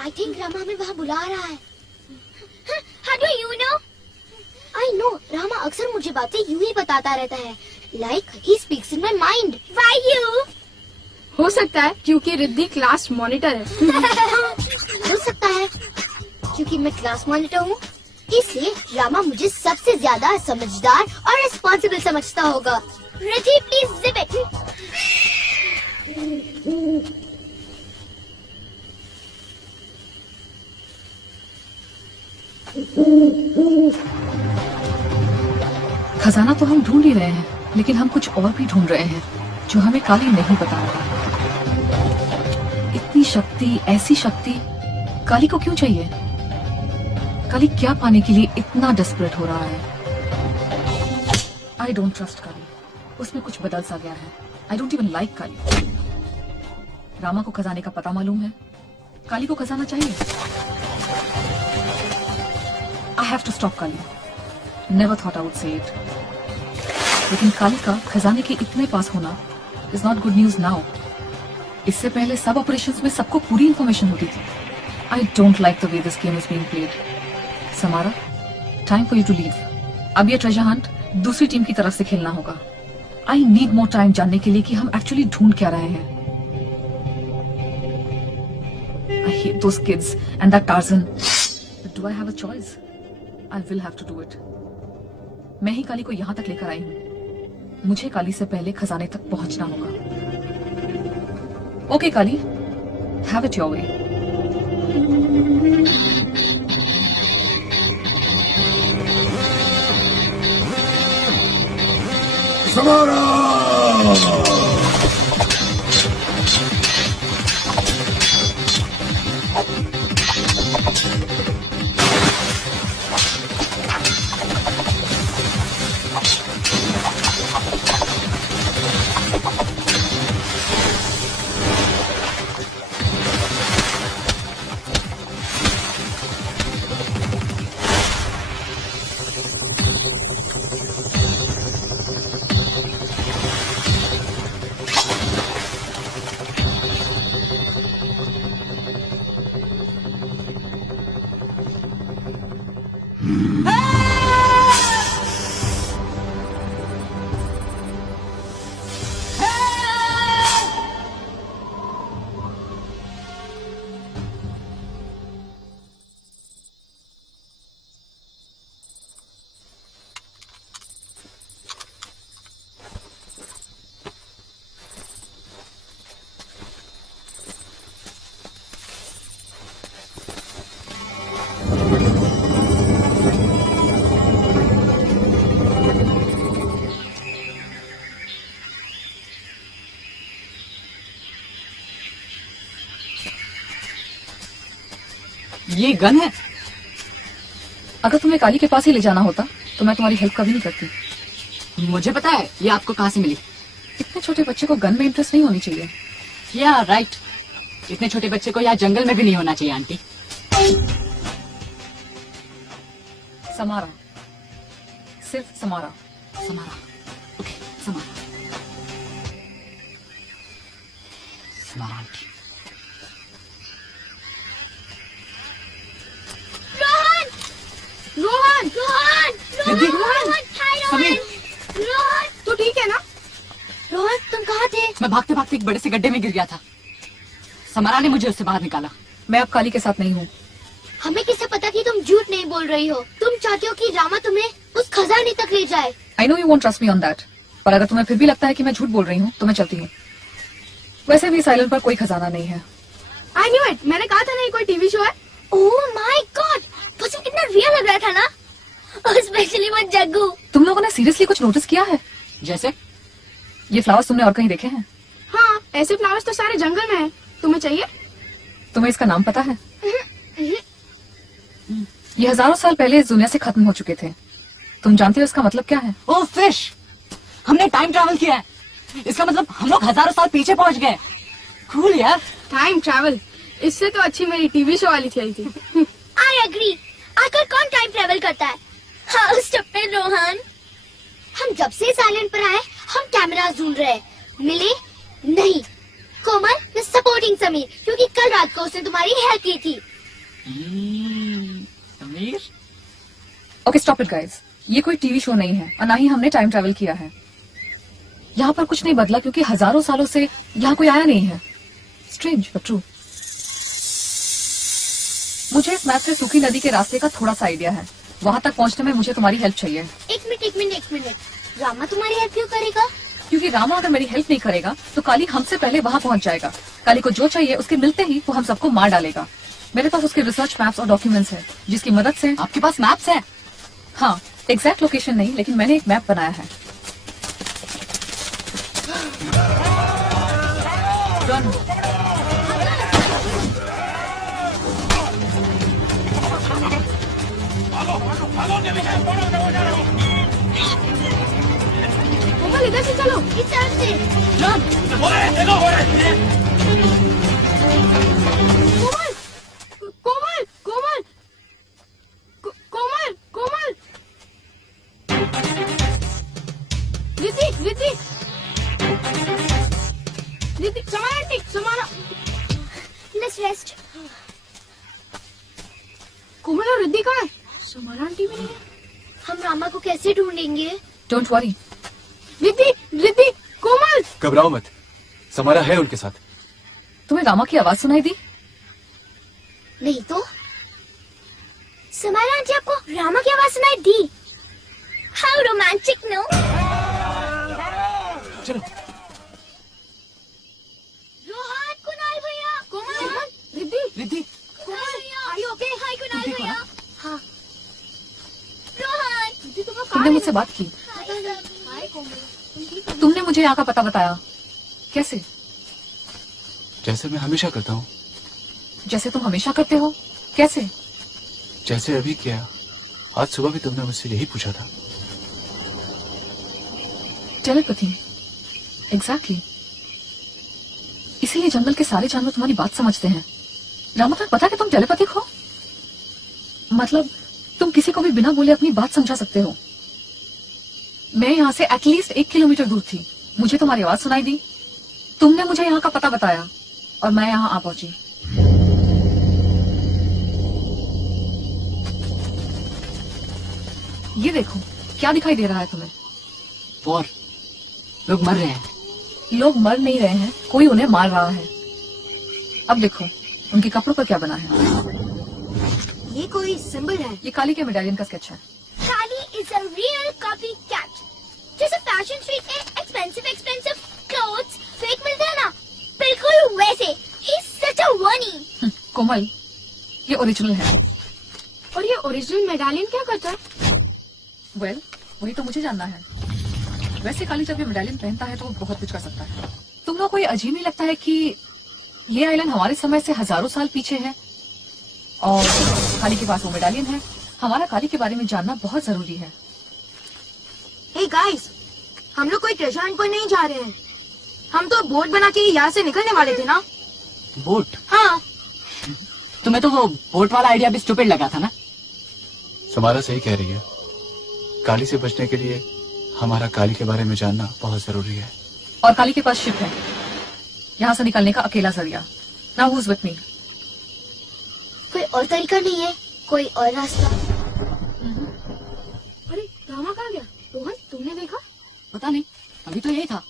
आई थिंक रामा हमें वहाँ बुला रहा है। How do you know? I know. Rama अक्सर मुझे बातें यूं ही बताता रहता है। Like he speaks in my mind. Why you? हो सकता है क्योंकि रिद्धि क्लास मॉनिटर है। हो सकता है क्योंकि मैं क्लास मॉनिटर हूँ, इसलिए रामा मुझे सबसे ज्यादा समझदार और रिस्पॉन्सिबल समझता होगा। Riddhi please zip it. खजाना तो हम ढूंढ ही रहे हैं, लेकिन हम कुछ और भी ढूंढ रहे हैं जो हमें काली नहीं बता रहा। इतनी शक्ति, ऐसी शक्ति काली को क्यों चाहिए? काली क्या पाने के लिए इतना डेस्परेट हो रहा है? आई डोंट ट्रस्ट काली। उसमें कुछ बदल सा गया है। आई डोंट इवन लाइक काली। रामा को खजाने का पता मालूम है, काली को खजाना चाहिए। I have to stop Kali. Never thought I would say it. लेकिन काली का खजाने के इतने पास होना is not good news now. इससे पहले सब ऑपरेशंस में सबको पूरी इंफॉर्मेशन होती थी। I don't like the way this game is being played. Samara, time for you to leave. अब ये ट्रेजर हंट दूसरी टीम की तरफ से खेलना होगा। आई नीड मोर टाइम जानने के लिए कि हम एक्चुअली ढूंढ क्या रहे हैं। I hate those kids and that Tarzan. But do I have a choice? I will have to do it. मैं ही काली को यहां तक लेकर आई हूं। मुझे काली से पहले खजाने तक पहुंचना होगा। Okay Kali, have it your way. ये गन है। अगर तुम्हें काली के पास ही ले जाना होता तो मैं तुम्हारी हेल्प कभी नहीं करती। मुझे पता है ये आपको कहाँ से मिली। इतने छोटे बच्चे को गन में इंटरेस्ट नहीं होनी चाहिए। या राइट, इतने छोटे बच्चे को यहाँ जंगल में भी नहीं होना चाहिए आंटी। समारा, सिर्फ समारा। समारा, ओके समारा। समारा आंटी। रोहन, रिद्धि, समीर, रोहन, तू ठीक है ना? रोहन तुम कहाँ थे? मैं भागते भागते एक बड़े से गड्ढे में गिर गया था। समारा ने मुझे उससे बाहर निकाला। मैं अब काली के साथ नहीं हूँ। हमें किसे पता कि तुम झूठ नहीं बोल रही हो? तुम चाहती हो कि रामा तुम्हें उस खजाने तक ले जाए। I know you won't trust me on that, पर अगर तुम्हें फिर भी लगता है कि मैं झूठ बोल रही हूँ तो मैं चलती हूँ। वैसे भी साइलेंट पर कोई खजाना नहीं है। I knew it. मैंने कहा था ना ये कोई टीवी शो है। ओह माय गॉड, वो सब कितना रियल लग रहा था ना, और स्पेशली वो जग्गू। तुम लोगों ने सीरियसली कुछ नोटिस किया है? जैसे ये फ्लावर्स तुमने और कहीं देखे हैं? हाँ, ऐसे फ्लावर्स तो सारे जंगल में हैं। तुम्हें चाहिए? तुम्हें इसका नाम पता है? ये हजारों साल पहले इस दुनिया से खत्म हो चुके थे। तुम जानते हो इसका मतलब क्या है? ओह फिश, हमने टाइम ट्रैवल किया है। इसका मतलब हम लोग हजारों साल पीछे पहुंच गए। कूल यार। टाइम ट्रैवल, इससे तो अच्छी मेरी टीवी शो वाली थी। I agree. आखिर कौन टाइम ट्रैवल करता है? हाँ स्टूपिड रोहन। हम जब से इस आइलैंड पर आए हम कैमरास ढूंढ रहे हैं, मिले नहीं। कोमल, मैं सपोर्टिंग समीर, क्योंकि कल रात को उसने तुम्हारी हेल्प की थी। Sameer okay stop it guys, ये कोई टीवी शो नहीं है और ना ही हमने टाइम ट्रैवल किया है। यहाँ पर कुछ नहीं बदला क्योंकि हजारों सालों से यहाँ कोई आया नहीं है। Strange but true. मुझे इस मैप से सूखी नदी के रास्ते का थोड़ा सा आइडिया है। वहाँ तक पहुँचने में मुझे तुम्हारी हेल्प चाहिए। एक मिनट रामा तुम्हारी हेल्प क्यों करेगा? क्योंकि रामा अगर मेरी हेल्प नहीं करेगा तो काली हमसे पहले वहाँ पहुँच जाएगा। काली को जो चाहिए उसके मिलते ही वो हम सबको मार डालेगा। मेरे पास उसके रिसर्च मैप्स और डॉक्यूमेंट्स हैं जिसकी मदद से। आपके पास मैप्स है? हाँ, एग्जैक्ट लोकेशन नहीं, लेकिन मैंने एक मैप बनाया है। कोमल इधर से चलो। इस तरफ से। Komal Komal Komal Komal Riddhi Riddhi Riddhi, Samara aunty, Samara. Let's rest. Komal और रिद्धि कहाँ है? समारा आंटी भी नहीं है। हम रामा को कैसे ढूंढेंगे? Don't worry. रिद्धि रिद्धि, कोमल। घबराओ मत, समारा है उनके साथ। तुम्हें रामा की आवाज सुनाई दी? नहीं तो समारा आंटी आपको रामा की आवाज सुनाई दी? How romantic no. चलो। रोहन, कुणाल भैया। Komal Riddhi Riddhi are you okay? Hi Kunal भैया। हाँ रोहन, रिद्धि, तुम लोग तुमने कहाँ मुझसे बात की? हाय कोमल। तुमने मुझे यहाँ का पता बताया कैसे? जैसे मैं हमेशा करता हूँ। जैसे तुम हमेशा करते हो? कैसे? जैसे अभी किया। आज सुबह भी तुमने मुझसे यही पूछा था। Telepathy, exactly. इसीलिए जंगल के सारे जानवर तुम्हारी बात समझते हैं। रामा, तुम्हें पता है कि तुम टेलीपैथिक हो? मतलब तुम किसी को भी बिना बोले अपनी बात समझा सकते हो। मैं यहाँ से एटलीस्ट 1 किलोमीटर दूर थी, मुझे तुम्हारी आवाज सुनाई दी, तुमने मुझे यहाँ का पता बताया और मैं यहाँ आ पहुंची। ये देखो, क्या दिखाई दे रहा है तुम्हें? और लोग मर रहे हैं। लोग मर नहीं रहे हैं, कोई उन्हें मार रहा है। अब देखो उनके कपड़ों पर क्या बना है। ये कोई सिंबल है। ये काली के मेडालियन का स्केच है। Kali is a real copy cat. जैसे फैशन स्ट्रीट में एक्सपेंसिव क्लोथ्स फेक मिलते हैं ना, बिल्कुल वैसे। ही इज सच अ वनी। कोमल, ये ओरिजिनल है। और ये ओरिजिनल मेडालियन क्या करता है? वेल, वही तो मुझे जानना है। वैसे काली जब ये मेडालियन पहनता है तो वो बहुत कुछ कर सकता है। तुम लोग को ये अजीब नहीं लगता है कि ये आइलैंड हमारे समय से हजारों साल पीछे है और काली के पास वो मेडालियन है? हमारा काली के बारे में जानना बहुत जरूरी है। हे गाइस, हम लोग कोई ट्रेजर हंट पर नहीं जा रहे हैं। हम तो बोट बना के यहाँ से निकलने वाले थे ना। बोट? हाँ। तुम्हें तो वो बोट वाला आइडिया भी स्टूपिड लगा था ना? समारा सही कह रही है। काली से बचने के लिए हमारा काली के बारे में जानना बहुत जरूरी है। और काली के पास शिप है, यहाँ से निकलने का अकेला जरिया। Now who is with me? कोई और तरीका नहीं है? कोई और रास्ता? अरे रामा कहाँ गया? रोहन, तुमने देखा? पता नहीं, अभी तो यही था।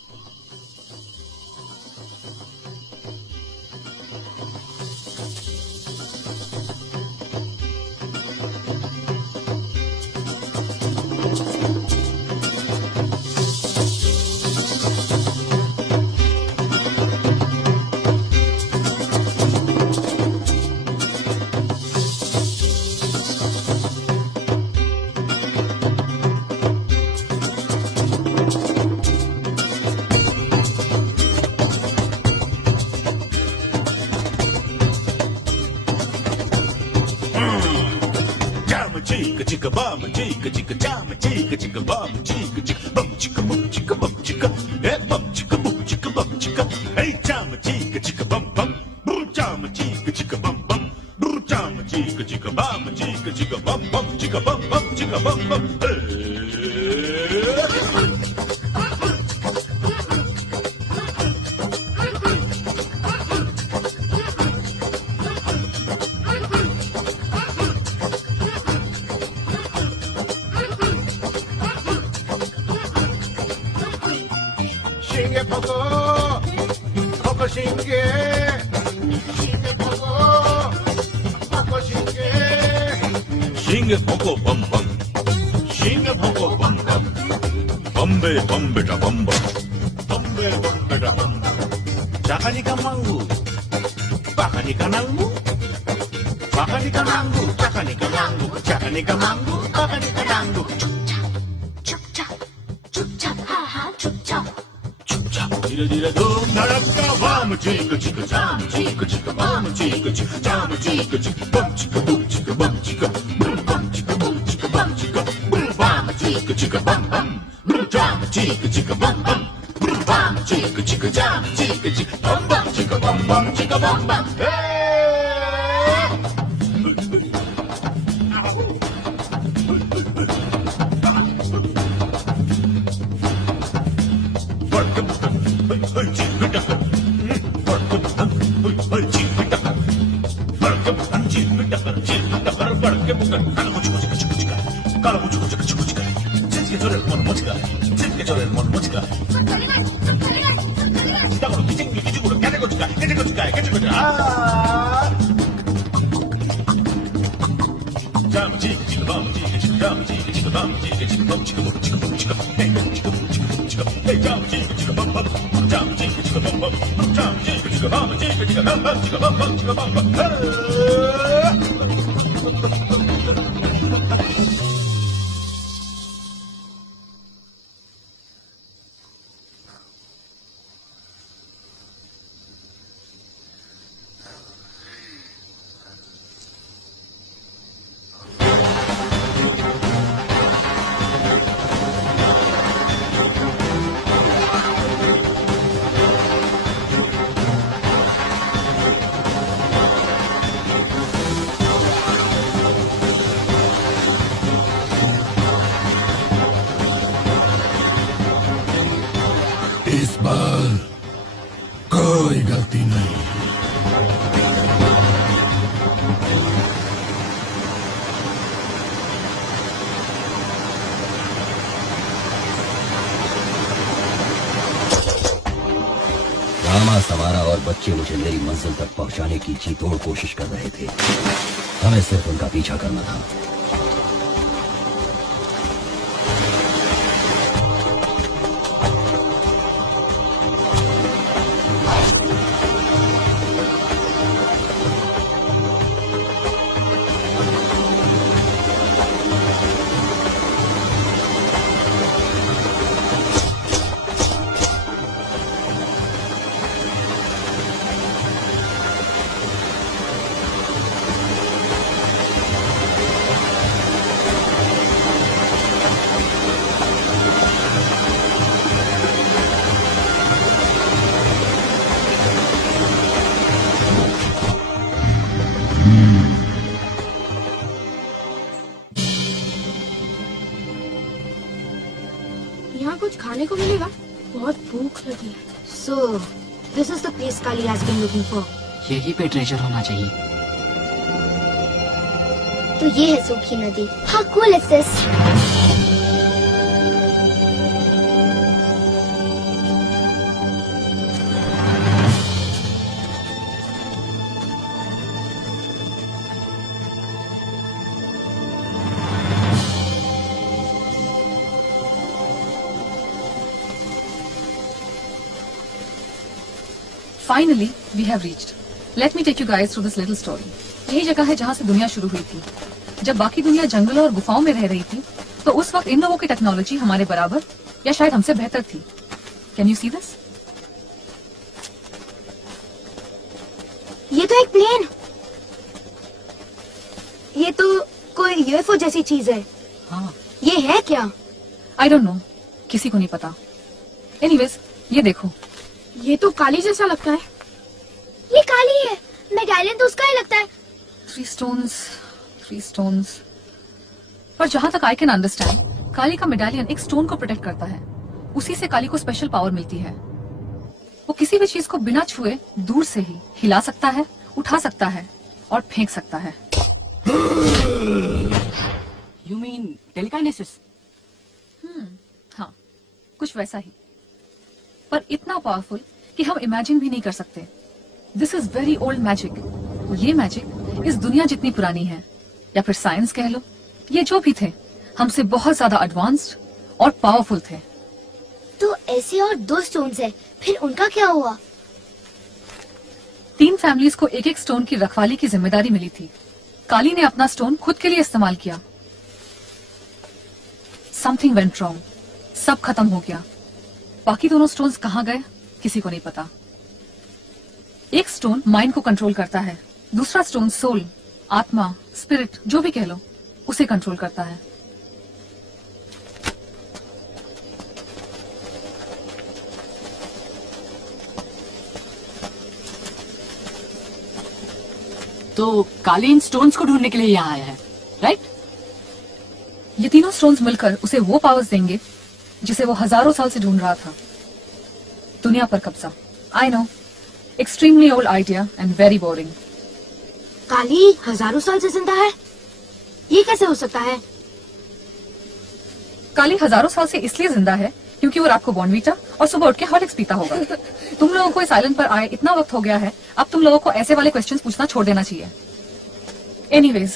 Chicka chicka bum chicka chicka jam chicka chicka bum chicka bum chicka bum chicka bum chicka hey bum chicka bum chicka bum chicka hey jam chicka chicka bum bum bum jam chicka chicka bum bum bum jam chicka chicka bum chicka bum bum chicka bum bum hey. Shinge boko bum bum. Shinge boko bum bum. Bumbe bumbe da bum bum. Bumbe bumbe da bum bum. Chakanika mangu. Bakanika nangu. Bakanika nangu. Chakanika mangu. Chakanika mangu. Bakanika nangu. चुप चाप चुप चाप हाँ हाँ चुप चाप Dira dira dum naraka bum chika chika jam chika chika bum chika chika jam chika chika bum chika boom chika bum chika boom bum chika boom chika bum chika boom bum chika chika bum bum boom jam chika chika bum bum boom bum chika chika jam chika chika bum bum chika bum bum chika bum bum hey इस बार कोई गलती नहीं। Rama Samara और बच्चे मुझे मेरी मंजिल तक पहुंचाने की जी तोड़ कोशिश कर रहे थे। हमें सिर्फ उनका पीछा करना था। यहाँ कुछ खाने को मिलेगा? बहुत भूख लगी है। So, this is the place Kali has been looking for. यही पे ट्रेजर होना चाहिए। तो ये है सूखी नदी। How cool is this? Finally, we have reached. Let me take you guys through this little story. यही जगह है जहाँ से दुनिया शुरू हुई थी। जब बाकी दुनिया जंगलों और गुफाओं में रह रही थी, तो उस वक्त इन लोगों की टेक्नोलॉजी हमारे बराबर या शायद हमसे बेहतर थी। Can you see this? ये तो एक प्लेन। ये तो कोई यूएफओ जैसी चीज है। हाँ। ये है क्या? I don't know. किसी को नहीं पता। Anyways, ये देखो। ये तो काली जैसा लगता है। ये काली है। मेडालियन तो उसका ही लगता है। 3 stones। पर जहाँ तक I can understand, काली का मेडालियन एक स्टोन को प्रोटेक्ट करता है। उसी से काली को स्पेशल पावर मिलती है। वो किसी भी चीज को बिना छुए दूर से ही हिला सकता है, उठा सकता है और फेंक सकता है। You mean telekinesis? हाँ, कुछ वैसा ही। पर इतना पावरफुल कि हम इमेजिन भी नहीं कर सकते। This is very old magic. ये मैजिक इस दुनिया जितनी पुरानी है, या फिर साइंस कह लो, ये जो भी थे हमसे बहुत ज्यादा एडवांस्ड और पावरफुल थे। तो ऐसे और 2 स्टोन्स है, फिर उनका क्या हुआ? 3 फैमिलीज को एक एक स्टोन की रखवाली की जिम्मेदारी मिली थी। काली ने अपना स्टोन खुद के लिए इस्तेमाल किया। समथिंग वेंट रॉन्ग, सब खत्म हो गया। बाकी दोनों स्टोन्स कहाँ गए किसी को नहीं पता। एक स्टोन माइंड को कंट्रोल करता है, दूसरा स्टोन सोल, आत्मा, स्पिरिट जो भी कह लो, उसे कंट्रोल करता है। तो काली इन स्टोन्स को ढूंढने के लिए यहाँ आया है, राइट? ये तीनों स्टोन्स मिलकर उसे वो पावर्स देंगे जिसे वो हजारों साल से ढूंढ रहा था, दुनिया पर कब्जा। I know, extremely old idea and very boring. Kali हजारों साल से जिंदा है, ये कैसे हो सकता है? काली हजारों साल से इसलिए जिंदा है क्योंकि वो रात को बॉर्नवीटा और सुबह उठ के हॉर्लिक्स पीता होगा। तुम लोगों को इस आइलैंड पर आए इतना वक्त हो गया है, अब तुम लोगों को ऐसे वाले क्वेश्चंस पूछना छोड़ देना चाहिए। एनीवेज,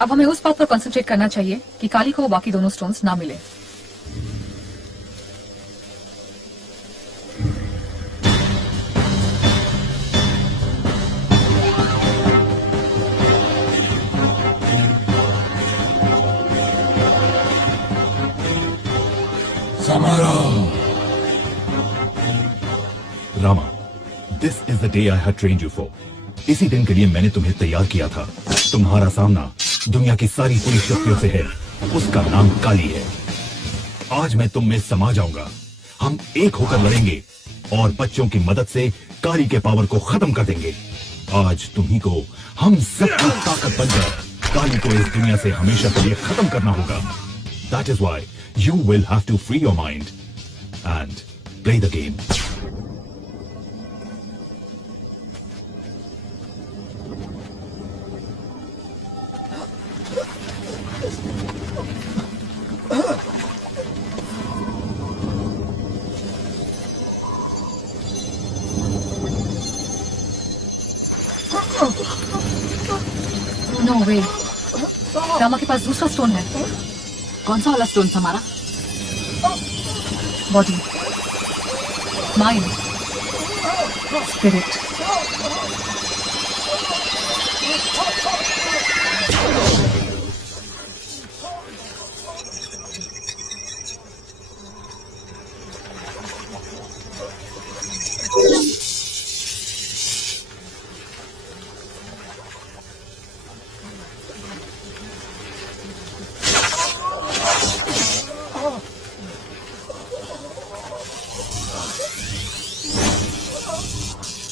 अब हमें उस बात पर कंसंट्रेट करना चाहिए कि काली को वो बाकी दोनों स्टोन्स ना मिले। Rama, this is the day I had trained you for. इसी दिन के लिए मैंने तुम्हें तैयार किया था। तुम्हारा सामना दुनिया की सारी पूरी शक्तियों से है, उसका नाम काली है। आज मैं तुम में समा जाऊंगा, हम एक होकर लड़ेंगे और बच्चों की मदद से काली के पावर को खत्म कर देंगे। आज तुम्ही को हम सबकी ताकत बनकर काली को इस दुनिया से हमेशा के लिए खत्म करना होगा। That is why you will have to free your mind and play the game. No way, Rama के पास दूसरा स्टोन है। कौन सा वाला स्टोन हमारा? Body, mind, spirit.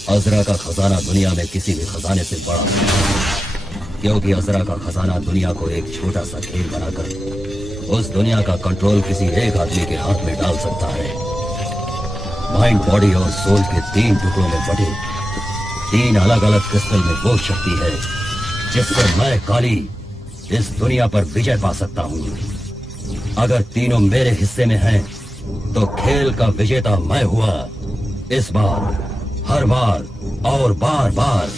अजरा का खजाना दुनिया में किसी भी खजाने से बड़ा है, क्योंकि अजरा का खजाना दुनिया को एक छोटा सा खेल बनाकर उस दुनिया का कंट्रोल किसी एक आदमी के हाथ में डाल सकता है। माइंड, बॉडी और सोल के 3 टुकड़ों में बटे 3 अलग अलग क्रिस्टल में वो शक्ति है जिससे मैं काली इस दुनिया पर विजय पा सकता हूँ। अगर तीनों मेरे हिस्से में हैं, तो खेल का विजेता मैं हुआ। इस बार, हर बार और बार बार।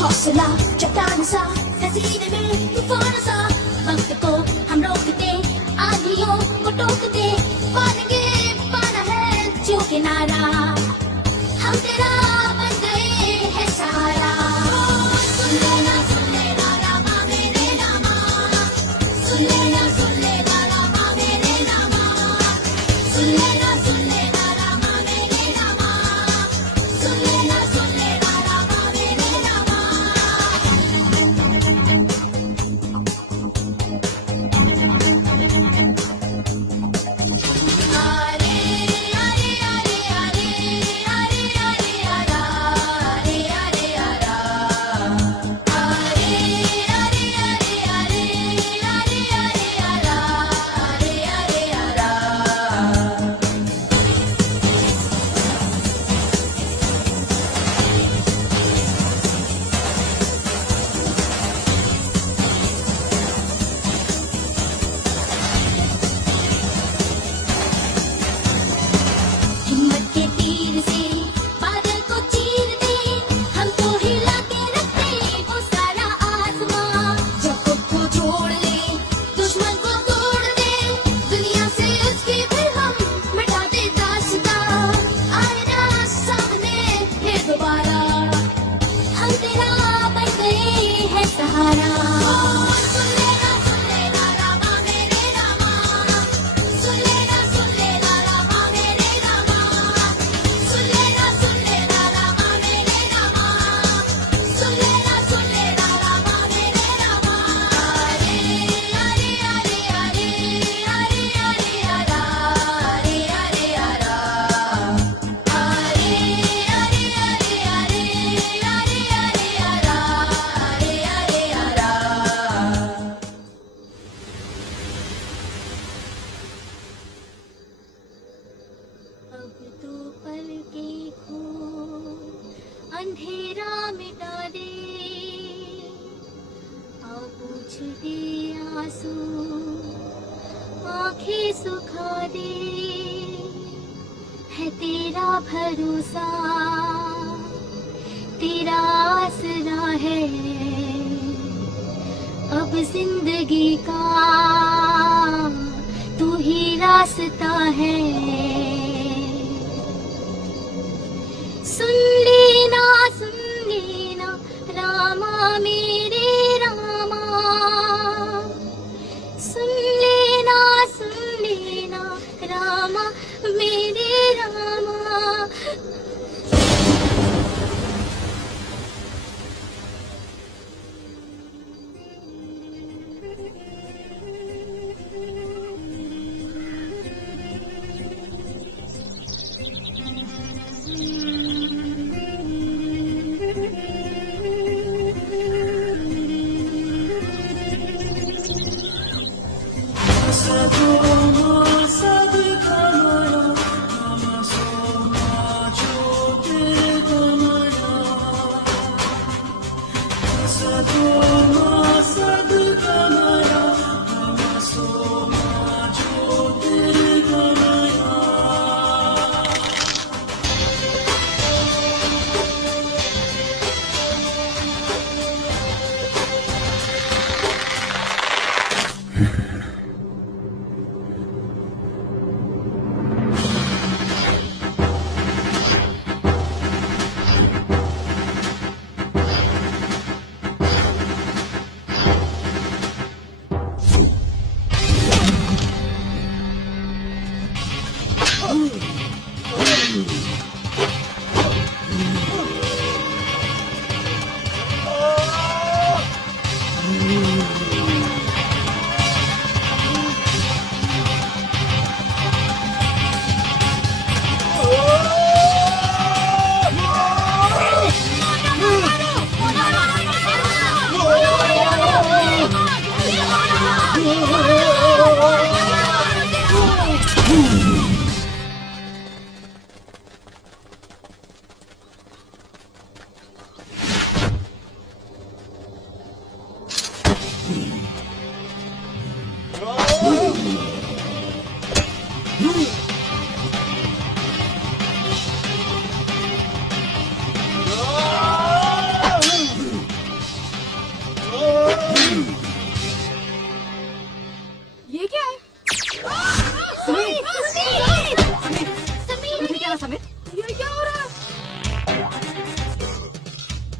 हौसला चट्टान सा हसीने में तूफान सा वक्त को हम रोक दे आंधियों को टोक दे पाएंगे पाना है जो किनारा हम तेरा बन गए है सहारा सुन लेना रामा मेरे रामा सुन लेना रामा मेरे रामा सुन लेना रामा मेरे रामा सुन लेना रामा मेरे रामा अंधेरा मिटा दे, आ पूछ दे आंसू, आंखें सुखा दे, है तेरा भरोसा, तेरा आसरा है अब जिंदगी का, तू ही रास्ता है। सुन लेना रामा मेरे रामा, सुन लेना रामा मेरे रामा। ये क्या है? समीर, ये क्या हो रहा है?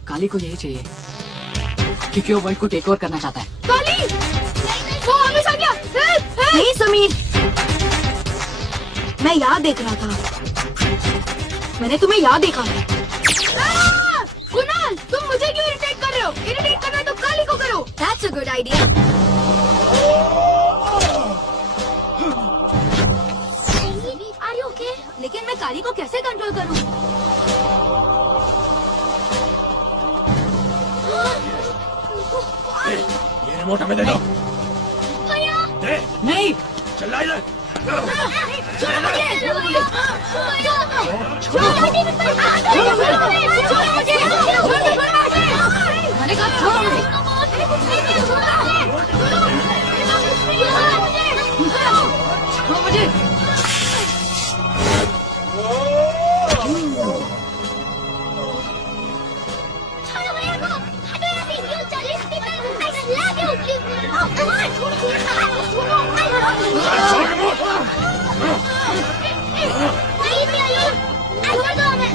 काली को यही चाहिए क्योंकि वो वर्ल्ड को टेक ओवर करना चाहता है। काली! वो हमें आ गया! नहीं समीर, मैं यहाँ देख रहा था, मैंने तुम्हें यहाँ देखा है। कुणाल, तुम मुझे क्यों इरिटेट कर रहे हो? इरिटेट करना है तो काली को करो। That's a good idea. Are you okay? लेकिन मैं काली को कैसे कंट्रोल करूँ? ये रिमोट हमें दे दो। भैया! दे, नहीं, चल ला इधर। छोड़ो मुझे! भैया! छोड़ो मुझे! मैंने कहा छोड़ो मुझे। छोड़ो मुझे। छोड़ो भैया को! हटो यहाँ से! You Chinese people! I slap you! Oh, come on! छोड़ रिमोट। Leave me alone! ऐसा दो हमें!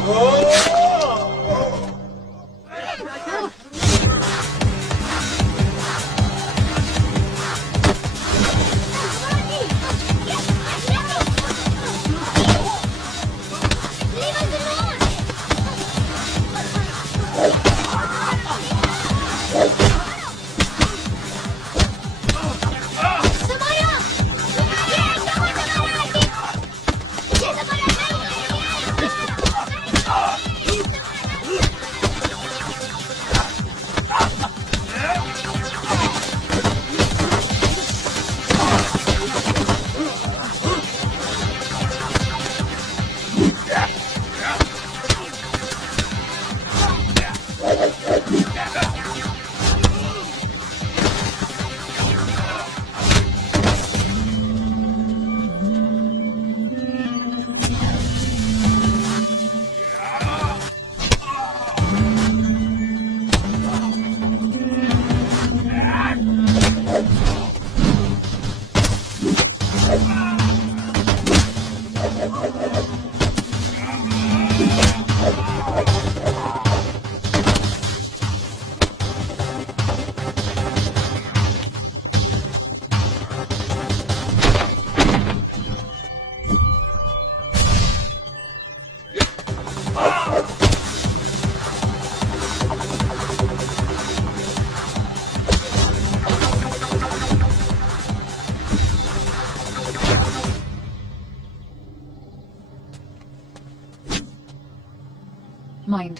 Mind,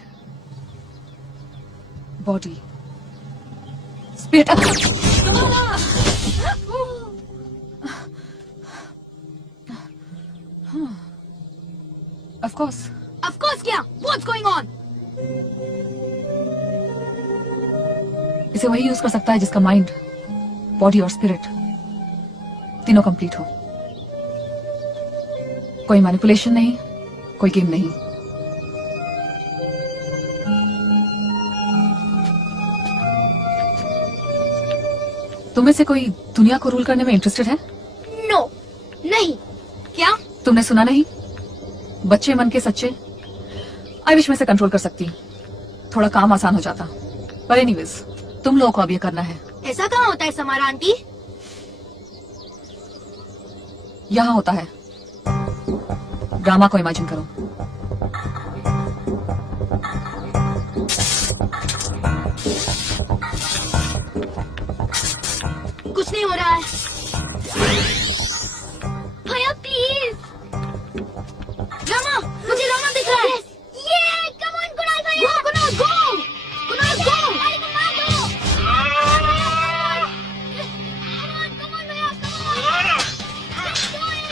body, spirit. Of course. Of course क्या? What's going on? इसे वही यूज कर सकता है जिसका माइंड, बॉडी और स्पिरिट तीनों कंप्लीट हो। कोई मैनिपुलेशन नहीं, कोई गेम नहीं। तुम में से कोई दुनिया को रूल करने में इंटरेस्टेड है? नो नहीं। क्या? तुमने सुना नहीं? बच्चे मन के सच्चे। आई विश में से कंट्रोल कर सकती, थोड़ा काम आसान हो जाता। पर एनीवेज, तुम लोगों को अब ये करना है। ऐसा कहाँ होता है समारा आंटी? यहाँ होता है। ड्रामा को इमेजिन करो। कुछ नहीं हो रहा है। भैया प्लीज। रामा, मुझे रामा दिख रहा है। ये कम ऑन कुणाल भैया। Go, Kunal, go! Kunal, go! अरे घुमा दो। Come on भैया, come on। Let's do it।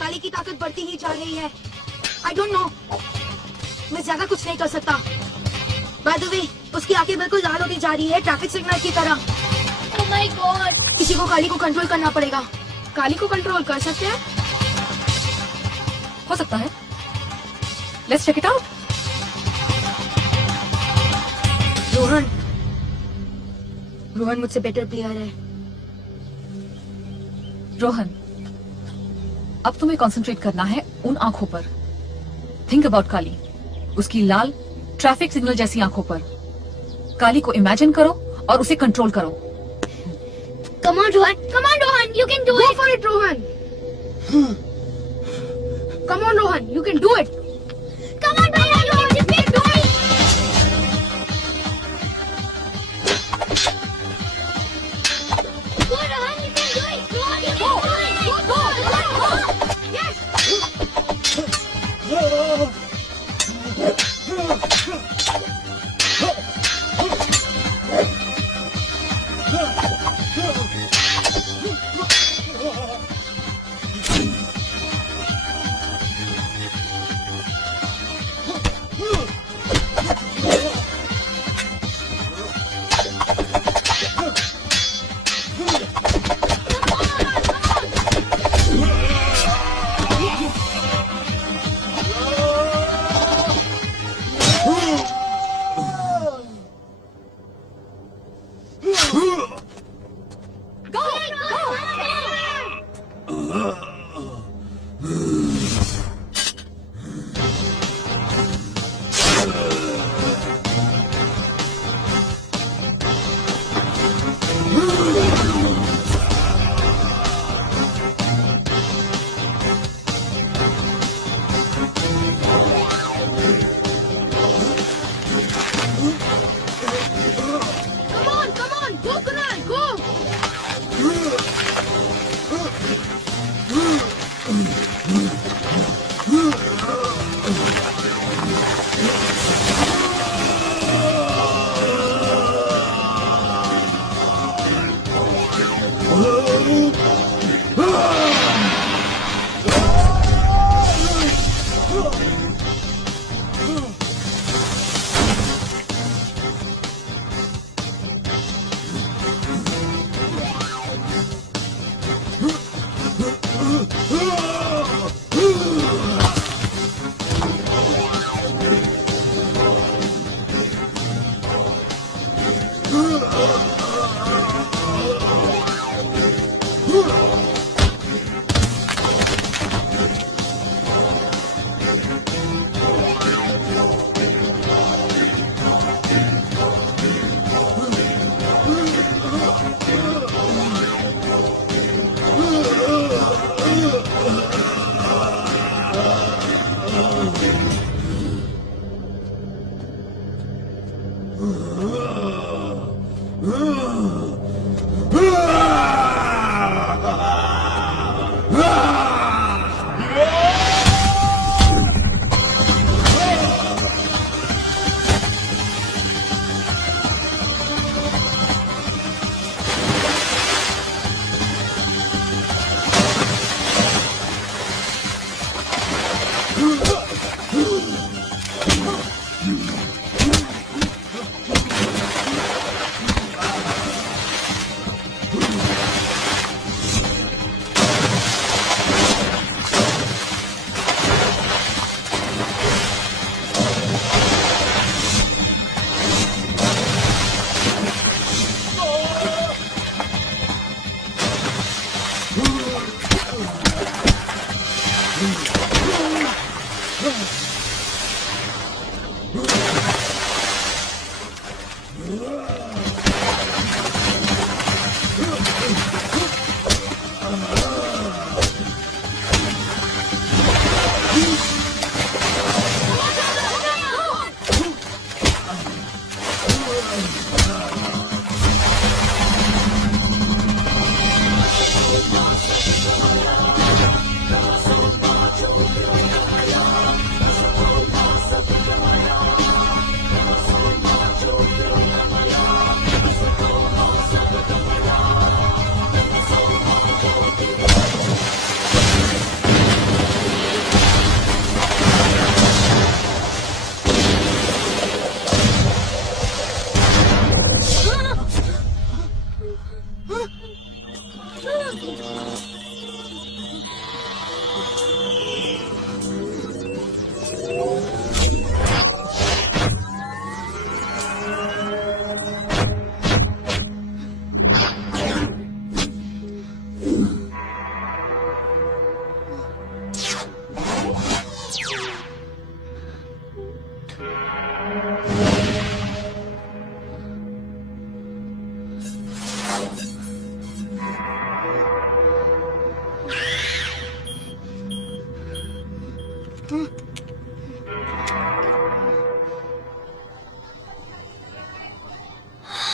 काली की ताकत बढ़ती ही जा रही है। आई डोंट नो, मैं ज्यादा कुछ नहीं कर सकता। बाय द वे, उसकी आंखें बिल्कुल लाल होती जा रही है, ट्रैफिक सिग्नल की तरह। Oh my God। किसी को काली को कंट्रोल करना पड़ेगा। काली को कंट्रोल कर सकते हैं? हो सकता है। Let's check it out. Rohan, Rohan मुझसे बेटर प्लेयर है। रोहन, अब तुम्हें कंसंट्रेट करना है उन आंखों पर। थिंक अबाउट काली, उसकी लाल ट्रैफिक सिग्नल जैसी आंखों पर। काली को इमेजिन करो और उसे कंट्रोल करो। Come on Rohan, you can do Go it। for it, Rohan। Come on, Rohan, you can do it। Come on भैया, you can do it। Go Rohan, you can do it। Rohan, you can do it। Go, Rohan, go। Yes।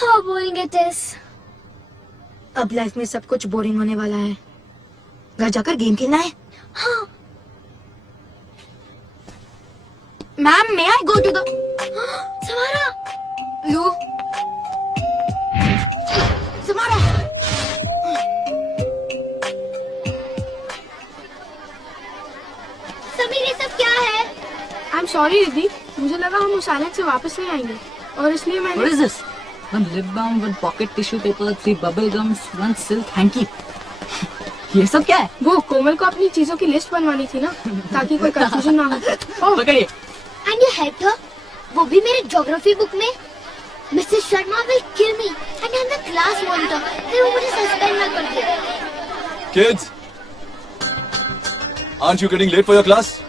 How boring it is. अब life में सब कुछ boring होने वाला है। घर जाकर गेम खेलना है। हाँ। Ma'am, may I go to the... Samara, लो। समारा। समीर ये सब क्या है? I'm sorry दीदी, मुझे लगा हम उस आइलैंड से वापस नहीं आएंगे और इसलिए What मैंने is this? One lip balm, one pocket tissue paper, 3 bubble gums, one silk hanky. ये सब क्या है? वो कोमल को अपनी चीजों की लिस्ट बनवानी थी ना, ताकि कोई कंफ्यूजन ना हो। पकड़िए। And you helped her? वो भी मेरे ज्योग्राफी बुक में? Mrs. Sharma will kill me and I'm the class monitor. फिर वो मुझे सस्पेंड ना कर दे। Kids, aren't you getting late for your class?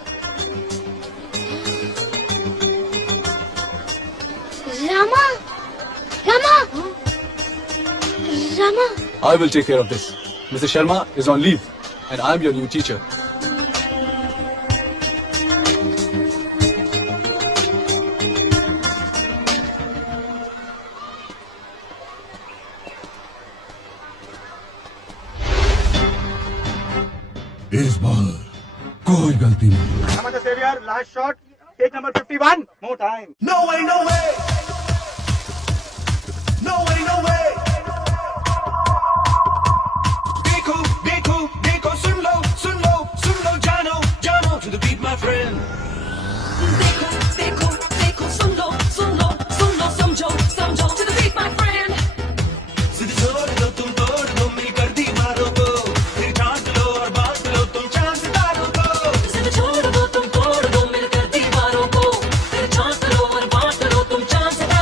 Rama, Rama, Rama. I will take care of this. Mrs. Sharma is on leave, and I'm your new teacher. इस बार कोई गलती नहीं। Last shot, take number 51, no time. No way, no way. No way, no way. देखो, देखो, देखो, सुन लो, सुन लो, सुन लो, जानो, जानो, to the beat, my friend. देखो, देखो, देखो, सुन लो, सुन लो, सुन लो, समझो, समझो, to the beat, my friend. सीधे छोड़ दो, तुम तोड़ दो, मिलकर दीवारों को, फिर ठाक लो और बांट लो, तुम चांद सितारों को. सीधे छोड़ दो, तुम तोड़ दो, मिलकर दीवारों को, फिर ठाक लो और बांट लो, तुम चांद सितारों को.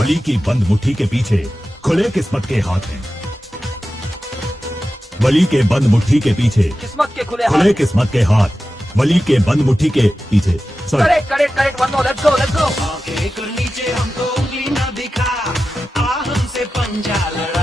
वली की बंद मुट्ठी के पीछे खुले किस्मत के हाथ हैं। वली के बंद मुट्ठी के पीछे किस्मत के खुले किस्मत के हाथ, वली के बंद मुट्ठी के पीछे। Sorry, correct one let's go आंखें कर नीचे हमको उंगली ना दिखा, आ हमसे पंजा लड़ा।